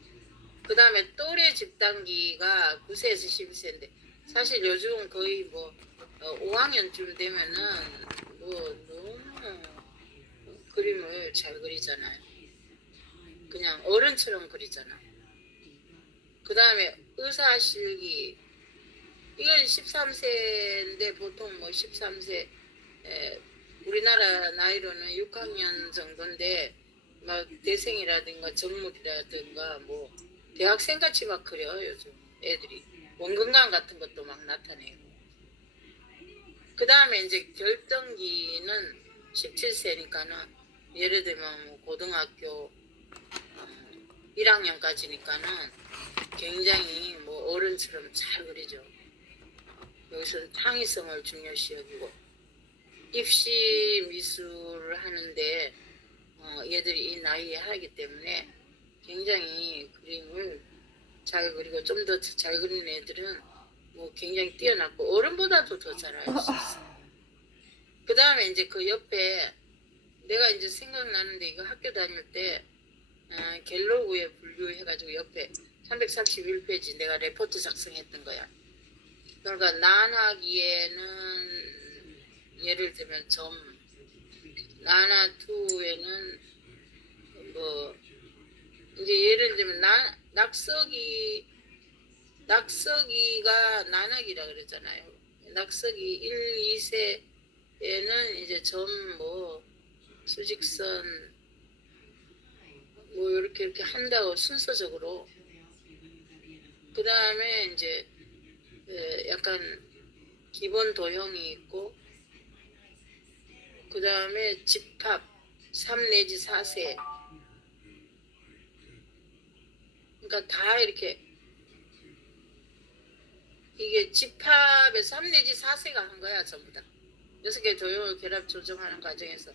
그 다음에 또래 집단기가 9세에서 12세인데 사실 요즘 거의 뭐 5학년쯤 되면은 뭐 너무 그림을 잘 그리잖아요. 그냥 어른처럼 그리잖아. 그 다음에 의사실기 이건 13세인데 보통 뭐 13세 우리나라 나이로는 6학년 정도인데 막 대생이라든가 정물이라든가 뭐 대학생같이 막 그려 요즘 애들이 원근감 같은 것도 막 나타내고 그 다음에 이제 결정기는 17세니까는 예를 들면 뭐 고등학교 1학년까지니까는 굉장히 뭐 어른처럼 잘 그리죠. 여기서는 창의성을 중요시 여기고 입시 미술을 하는데 얘들이 이 나이에 하기 때문에 굉장히 그림을 잘 그리고 좀 더 잘 그리는 애들은 뭐 굉장히 뛰어났고 어른보다도 더 잘할 수 있어. 그 다음에 이제 그 옆에 내가 이제 생각나는데 이거 학교 다닐 때 갤로그에 분류해가지고 옆에 331페이지 내가 레포트 작성했던 거야. 그러니까 난하기에는 예를 들면 나나2에는 뭐 이제 예를 들면 낙서기가 나나기라 그랬잖아요. 낙서기 1, 2세에는 이제 뭐 수직선 뭐 이렇게 한다고 순서적으로 그 다음에 이제 약간 기본 도형이 있고 그 다음에 집합 3 내지 4세 그러니까 다 이렇게 이게 집합에 3 내지 4세가 한 거야 전부 다 6개 도형을 결합 조정하는 과정에서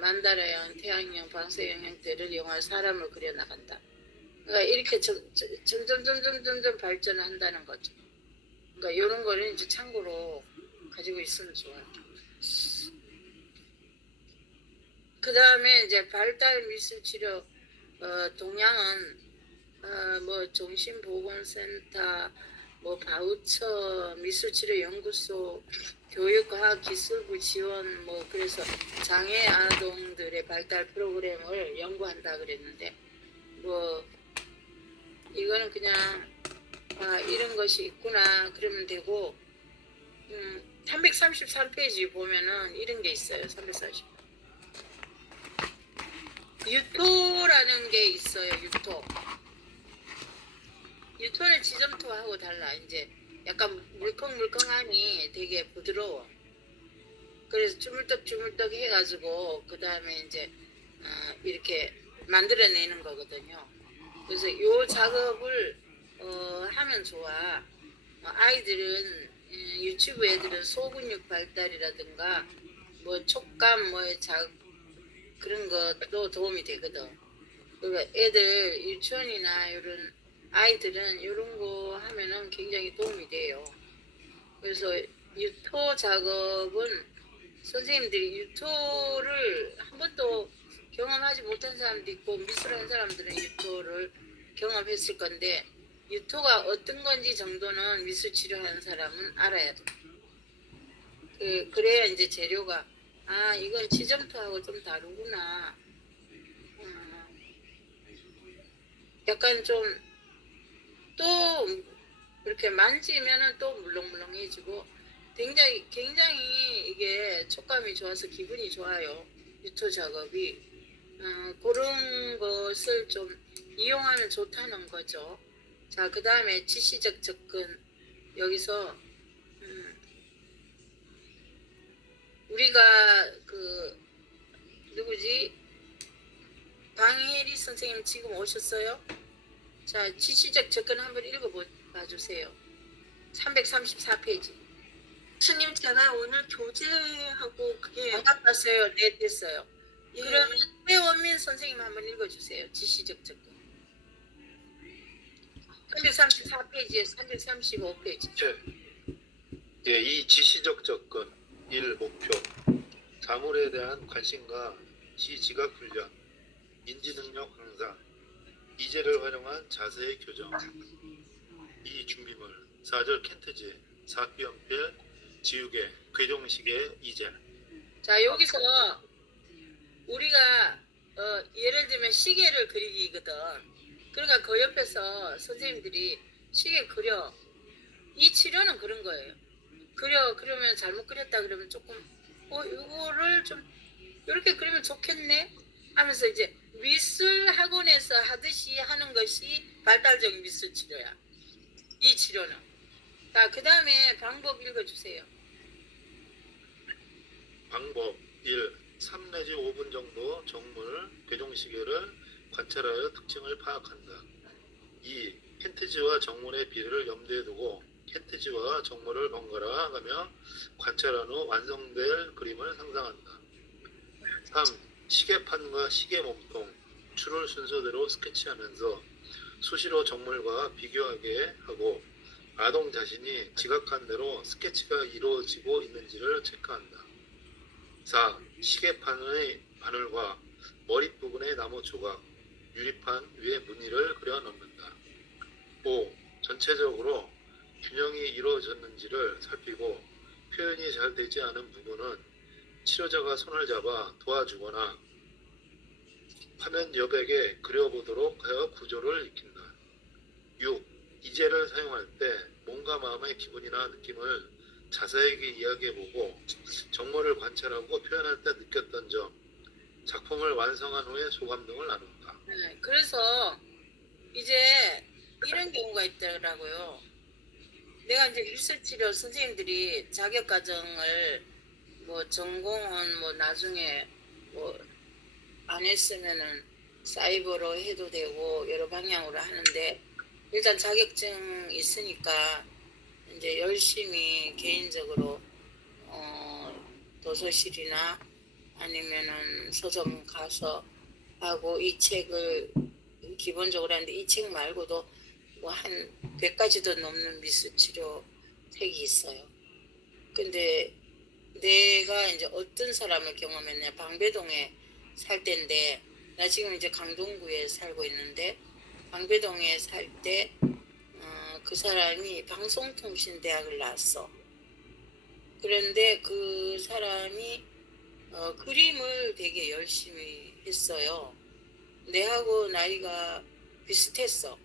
만다라형, 태양형, 방사형 형태를 이용할 사람을 그려나간다. 그러니까 이렇게 점점 발전한다는 거죠. 그러니까 이런 거는 이제 참고로 가지고 있으면 좋아요. 그 다음에 이제 발달 미술 치료 동향은 뭐 정신보건센터, 뭐 바우처, 미술치료연구소, 교육과학기술부 지원, 뭐 그래서 장애 아동들의 발달 프로그램을 연구한다 그랬는데 뭐 이거는 그냥 이런 것이 있구나 그러면 되고 333페이지 보면은 이런 게 있어요. 330. 유토라는 게 있어요. 유토는 지점토하고 달라. 이제 약간 물컹물컹하니 되게 부드러워. 그래서 주물떡 해가지고 그 다음에 이제 이렇게 만들어내는 거거든요. 그래서 요 작업을 하면 좋아. 아이들은 유튜브 애들은 소근육 발달이라든가 뭐 촉감 그런 것도 도움이 되거든. 그러니까 애들 유치원이나 이런 아이들은 이런 거 하면은 굉장히 도움이 돼요. 그래서 유토 작업은 선생님들이 유토를 한 번도 경험하지 못한 사람도 있고 미술한 사람들은 유토를 경험했을 건데 유토가 어떤 건지 정도는 미술 치료하는 사람은 알아야 돼. 그래야 이제 재료가 이건 지점토하고 좀 다르구나. 약간 좀 또 이렇게 만지면은 또 물렁물렁해지고 굉장히 이게 촉감이 좋아서 기분이 좋아요. 유토 작업이 그런 것을 좀 이용하면 좋다는 거죠. 자, 그 다음에 지시적 접근. 여기서 우리가 누구지? 방혜리 선생님 지금 오셨어요? 자, 지시적 접근 한번 읽어봐 주세요. 334페이지. 스님, 제가 오늘 교재하고 그게 반갑았어요. 네, 됐어요. 예. 그러면 최원민 선생님 한번 읽어주세요. 지시적 접근. 334페이지에 335페이지. 예, 이 지시적 접근 1. 목표 사물에 대한 관심과 지각 훈련, 인지능력 향상, 이제를 활용한 자세의 교정. 2. 준비물 4절 켄트지, 4피 연필, 지우개, 궤종시계, 이제. 자, 여기서 우리가 예를 들면 시계를 그리기거든. 그러니까 그 옆에서 선생님들이 시계 그려. 이 치료는 그런 거예요. 그러면 잘못 그렸다 그러면 조금 이거를 좀 이렇게 그리면 좋겠네 하면서 이제 미술 학원에서 하듯이 하는 것이 발달적인 미술 치료야. 이 치료는. 자, 그 다음에 방법 읽어주세요. 방법 1. 3 내지 5분 정도 정물, 궤종시계를 관찰하여 특징을 파악한다. 2. 켄트지와 정물의 비례를 염두에 두고 켄트지와 정물을 번갈아 가며 관찰한 후 완성될 그림을 상상한다. 3. 시계판과 시계 몸통, 줄을 순서대로 스케치하면서 수시로 정물과 비교하게 하고 아동 자신이 지각한 대로 스케치가 이루어지고 있는지를 체크한다. 4. 시계판의 바늘과 머릿 부분의 나무 조각, 유리판 위에 무늬를 그려 넣는다. 5. 전체적으로 균형이 이루어졌는지를 살피고 표현이 잘 되지 않은 부분은 치료자가 손을 잡아 도와주거나 화면 여백에 그려보도록 하여 구조를 익힌다. 6. 이제를 사용할 때 몸과 마음의 기분이나 느낌을 자세하게 이야기해보고 정보를 관찰하고 표현할 때 느꼈던 점, 작품을 완성한 후에 소감 등을 나눈다. 네, 그래서 이제 이런 경우가 있더라고요. 내가 이제 미술치료 선생님들이 자격과정을 뭐 전공은 뭐 나중에 뭐 안 했으면은 사이버로 해도 되고 여러 방향으로 하는데 일단 자격증 있으니까 이제 열심히 개인적으로 도서실이나 아니면은 서점 가서 하고 이 책을 기본적으로 하는데 이 책 말고도 뭐 한 100가지도 넘는 미술 치료 책이 있어요. 근데 내가 이제 어떤 사람을 경험했냐, 방배동에 살 때인데, 나 지금 이제 강동구에 살고 있는데, 방배동에 살 때 그 사람이 방송통신대학을 나왔어. 그런데 그 사람이 그림을 되게 열심히 했어요. 내하고 나이가 비슷했어.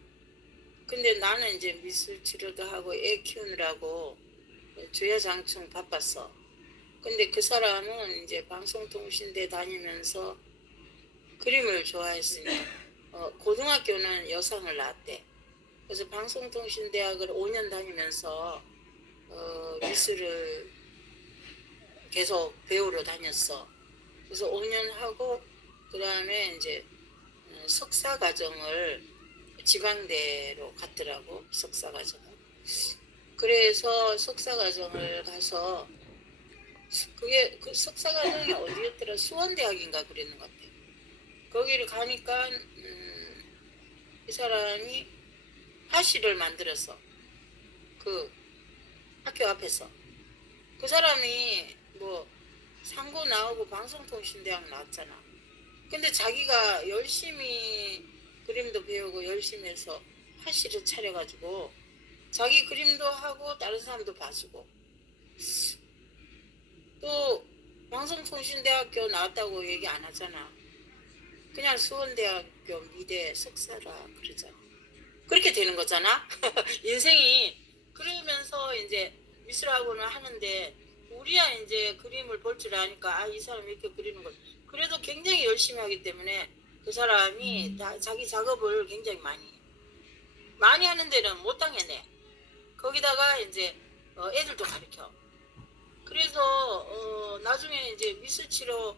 근데 나는 이제 미술 치료도 하고 애 키우느라고 주야장충 바빴어. 근데 그 사람은 이제 방송통신대 다니면서 그림을 좋아했으니까 고등학교는 여상을 나왔대. 그래서 방송통신대학을 5년 다니면서 미술을 계속 배우러 다녔어. 그래서 5년 하고 그 다음에 이제 석사 과정을 지방대로 갔더라고, 석사 과정을. 그래서 석사 과정을 가서 그게 그 석사 과정이 어디였더라? 수원대학인가 그랬는 것 같아. 거기를 가니까 이 사람이 화실을 만들었어. 그 학교 앞에서. 그 사람이 뭐 상고 나오고 방송통신대학 나왔잖아. 근데 자기가 열심히 그림도 배우고 열심히 해서 화실을 차려가지고 자기 그림도 하고 다른 사람도 봐주고, 또 방송통신대학교 나왔다고 얘기 안 하잖아. 그냥 수원대학교 미대 석사라 그러잖아. 그렇게 되는 거잖아. 인생이. 그러면서 이제 미술학원을 하는데 우리야 이제 그림을 볼 줄 아니까 이 사람이 이렇게 그리는 걸, 그래도 굉장히 열심히 하기 때문에 그 사람이 자기 작업을 굉장히 많이 하는 데는 못 당해내. 거기다가 이제 애들도 가르쳐. 그래서 나중에 이제 미술치료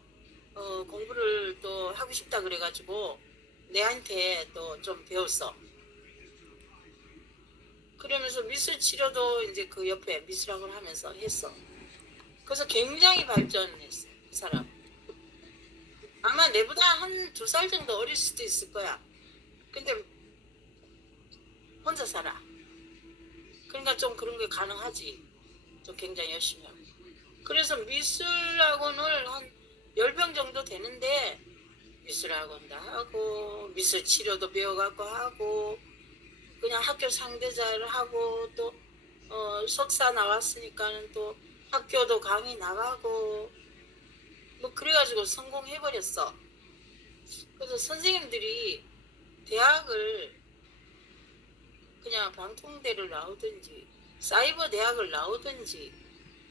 공부를 또 하고 싶다 그래가지고 내한테 또 좀 배웠어. 그러면서 미술치료도 이제 그 옆에 미술학원 하면서 했어. 그래서 굉장히 발전했어, 그 사람. 아마 내보다 한 2살 정도 어릴 수도 있을 거야. 근데 혼자 살아. 그러니까 좀 그런 게 가능하지. 좀 굉장히 열심히 하고. 그래서 미술학원을 한 10병 정도 되는데 미술학원도 하고 미술치료도 배워갖고 하고 그냥 학교 상대자를 하고 또 석사 나왔으니까는 또 학교도 강의 나가고 뭐 그래가지고 성공해버렸어. 그래서 선생님들이 대학을 그냥 방통대를 나오든지 사이버 대학을 나오든지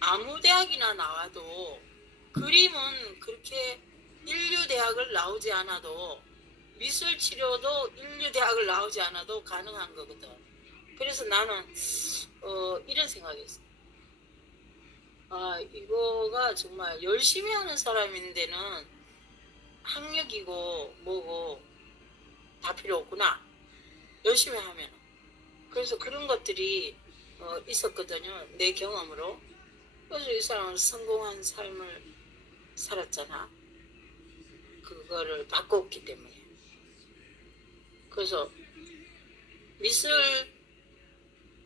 아무 대학이나 나와도 그림은 그렇게 인류대학을 나오지 않아도 미술치료도 인류대학을 나오지 않아도 가능한 거거든. 그래서 나는 이런 생각했어. 아, 이거가 정말 열심히 하는 사람인데는 학력이고 뭐고 다 필요 없구나. 열심히 하면. 그래서 그런 것들이 있었거든요. 내 경험으로. 그래서 이 사람은 성공한 삶을 살았잖아. 그거를 바꿨기 때문에. 그래서 미술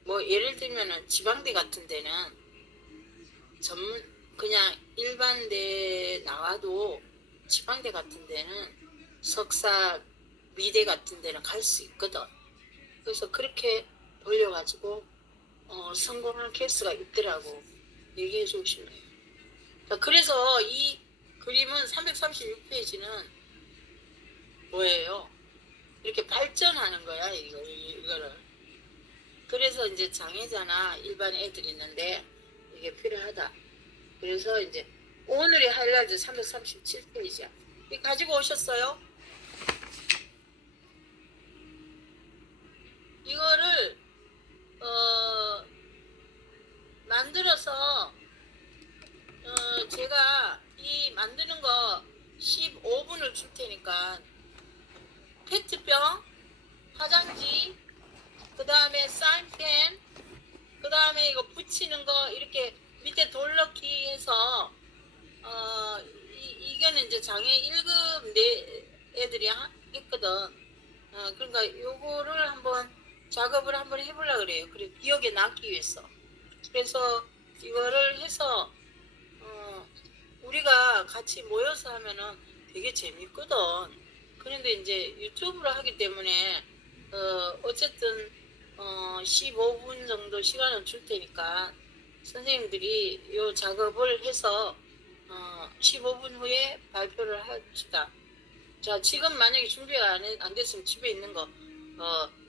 뭐 예를 들면은 지방대 같은 데는 그냥 일반대 나와도 지방대 같은 데는 석사 미대 같은 데는 갈 수 있거든. 그래서 그렇게 돌려가지고 성공한 케이스가 있더라고. 얘기해 주고 싶네요. 그래서 이 그림은 336페이지는 뭐예요? 이렇게 발전하는 거야, 이거를. 그래서 이제 장애자나 일반 애들이 있는데 이게 필요하다. 그래서 이제 오늘의 하이라이트 337페이지야. 이거 가지고 오셨어요? 이거를 만들어서 제가 이 만드는 거 15분을 줄 테니까 페트병, 화장지, 그 다음에 사인펜, 그 다음에 이거 붙이는 거 이렇게 밑에 돌넣기 해서 이거는 이제 장애 1급 애들이 있거든. 그러니까 요거를 한번 작업을 한번 해보려고 그래요. 그래 기억에 남기 위해서. 그래서 이거를 해서 우리가 같이 모여서 하면은 되게 재밌거든. 그런데 이제 유튜브를 하기 때문에 어쨌든 15분 정도 시간을 줄 테니까 선생님들이 요 작업을 해서 15분 후에 발표를 합시다. 자, 지금 만약에 준비가 안 됐으면 집에 있는 거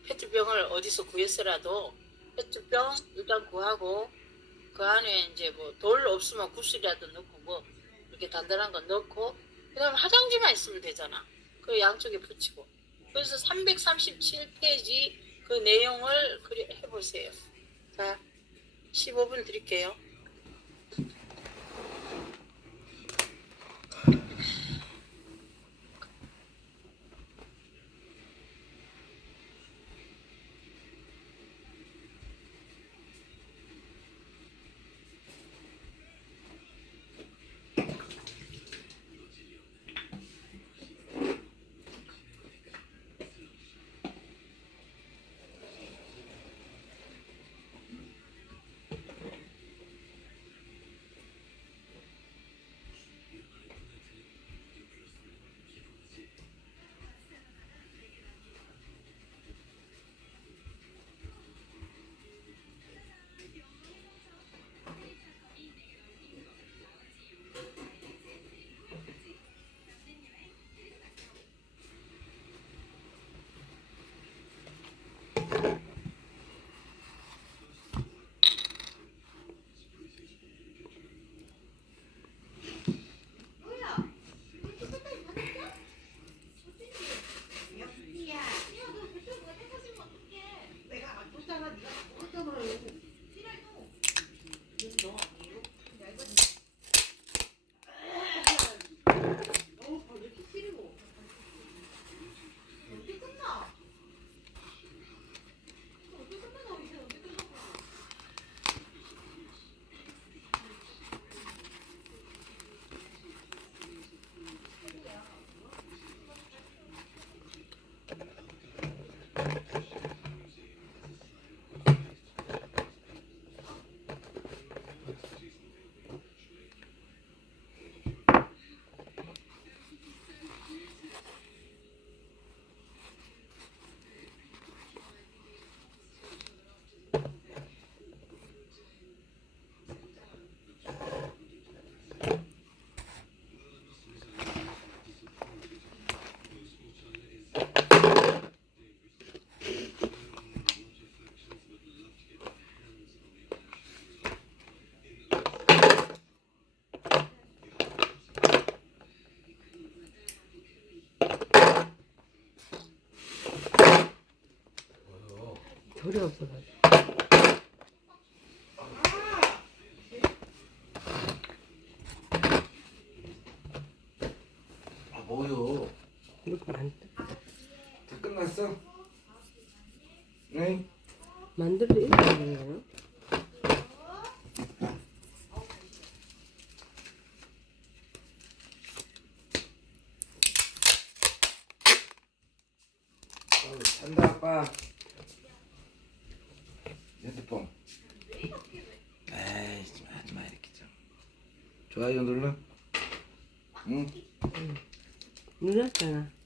페트병을 어디서 구해서라도 페트병 일단 구하고 그 안에 이제 뭐 돌 없으면 구슬이라도 넣고 뭐 이렇게 단단한 거 넣고 그다음에 화장지만 있으면 되잖아. 그 양쪽에 붙이고. 그래서 337페이지 그 내용을 해보세요. 자, 15분 드릴게요. 돌이 없어가지고. 아 뭐요? 이렇게 다 끝났어? 응? 만들어 이렇게 하는 거야? 잔다 아빠. 핸드폰. 에이 하지마 이렇게 좀. 좋아요 눌러. 응? 눌렀잖아.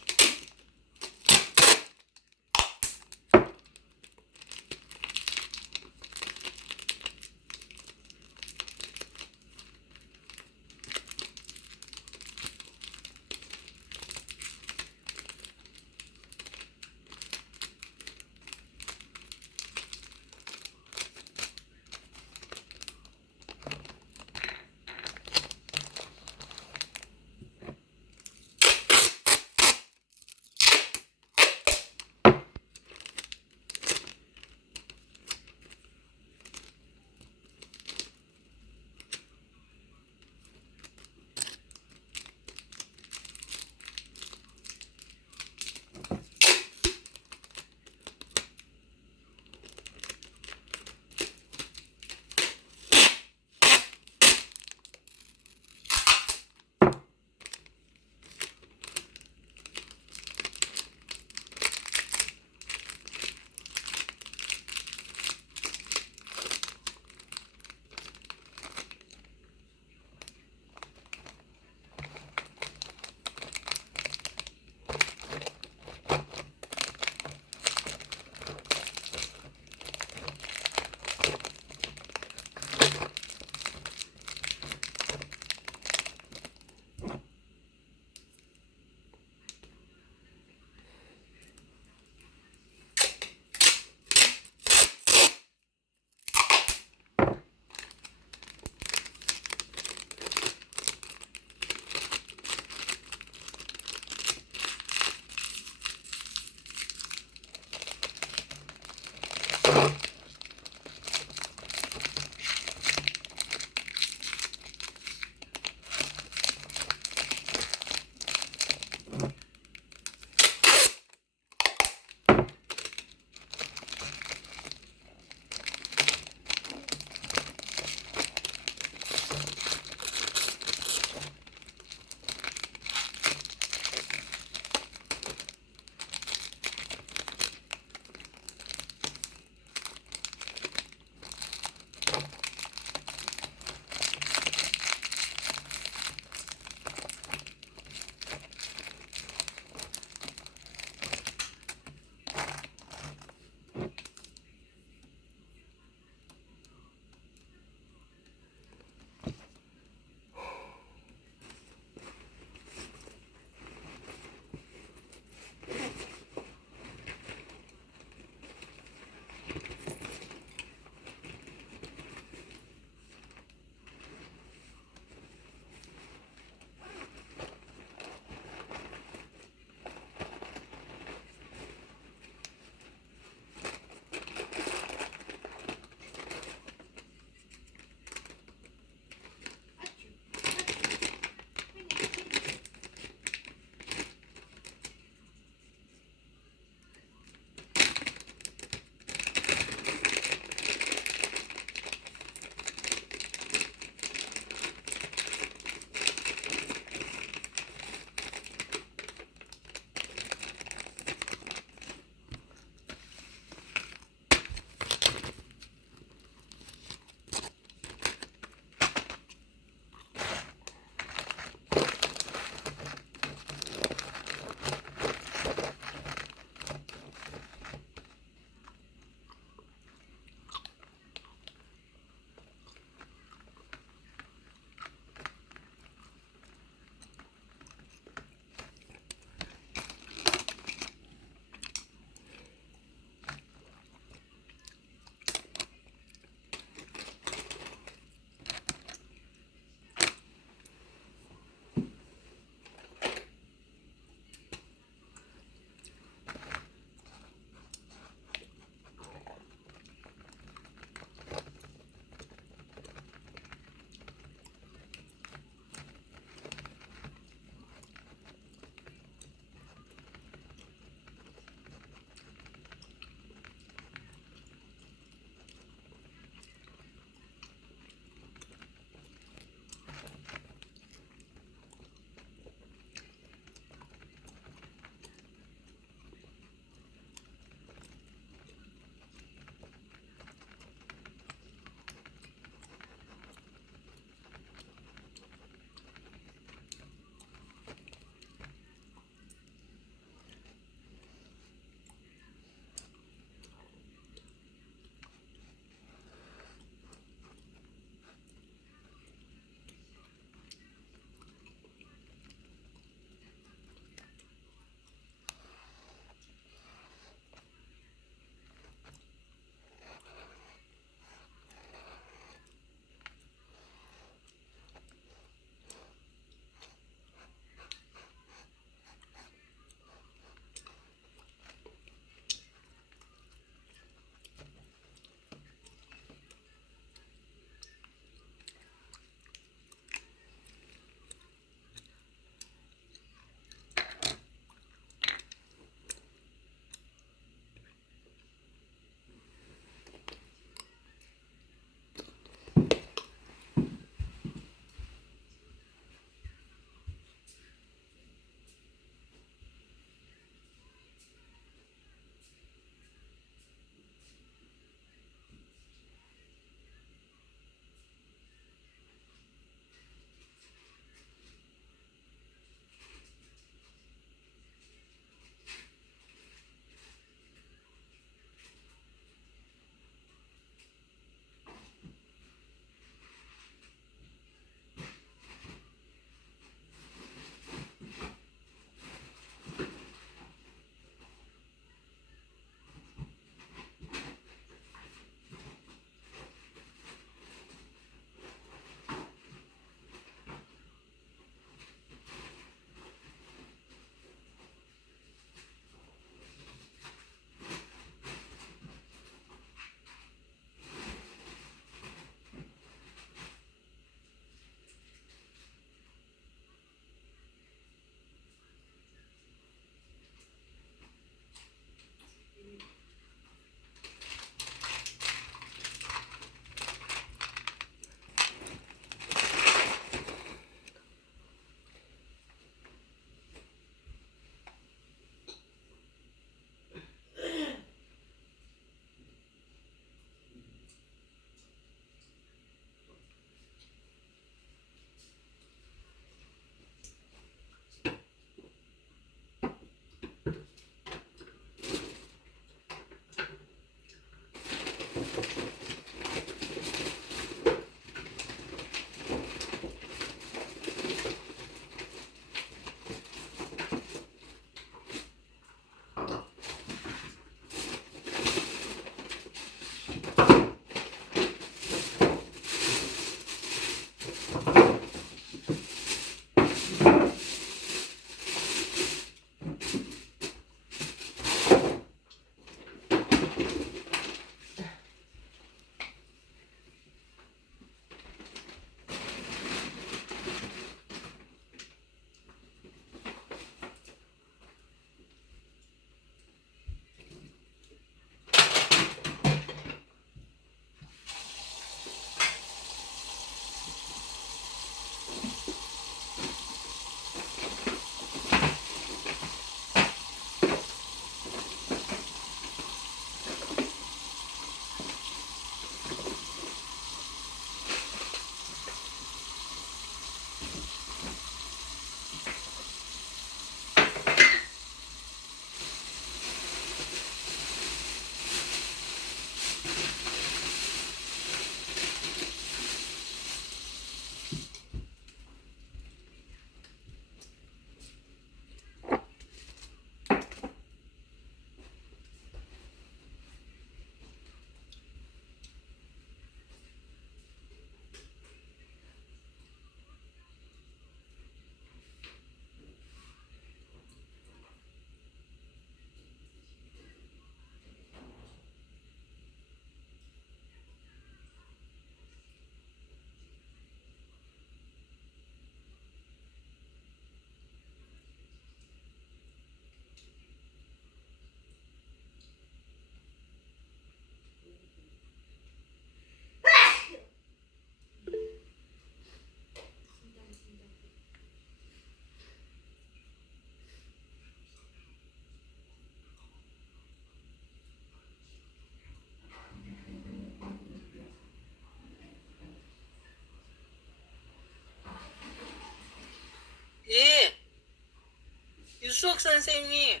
수석 선생님,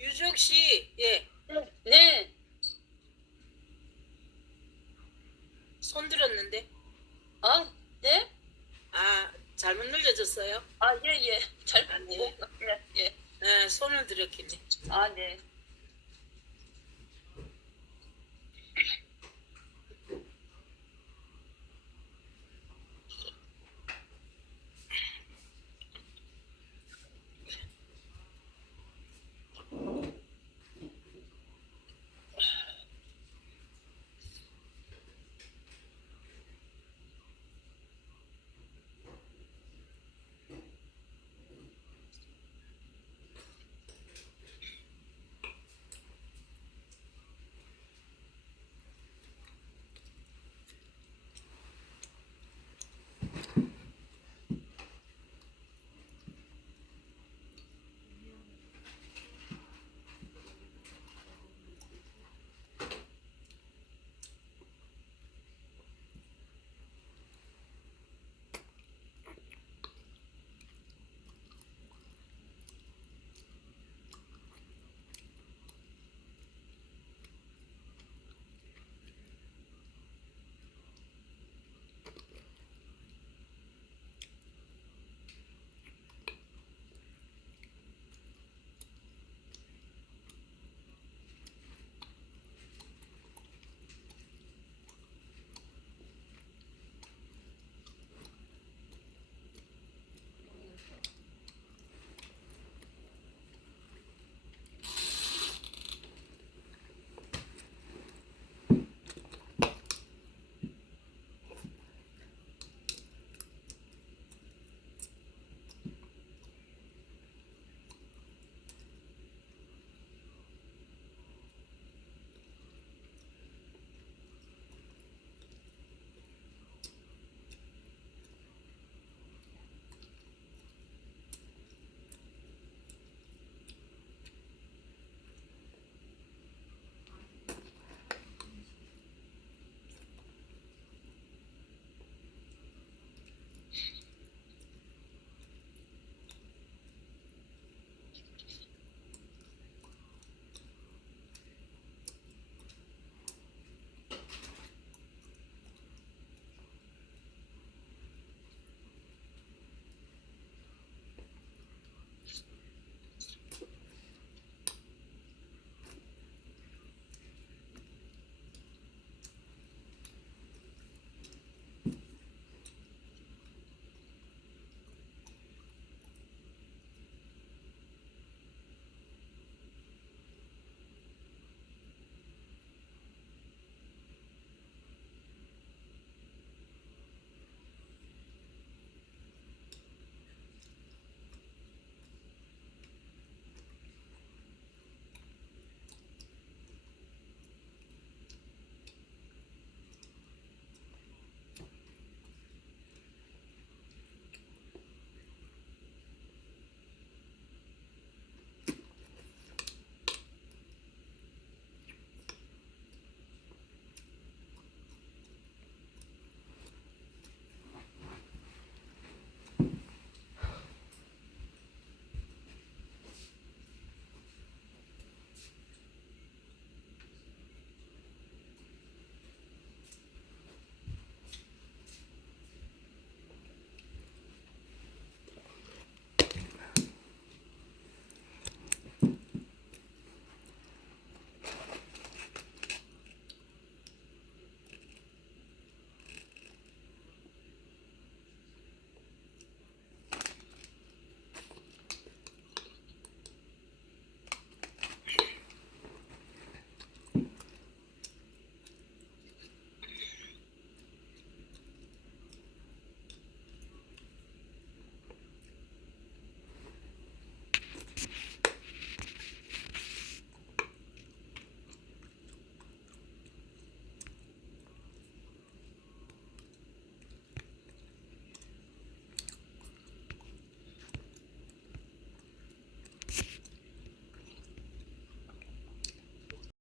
유주혁 씨, 예, 네. 손 들었는데, 아, 네? 아, 잘못 눌려졌어요? 아, 예, 예. 잘 네. 봤네. 예, 예. 네, 손을 들었길래. 아, 네.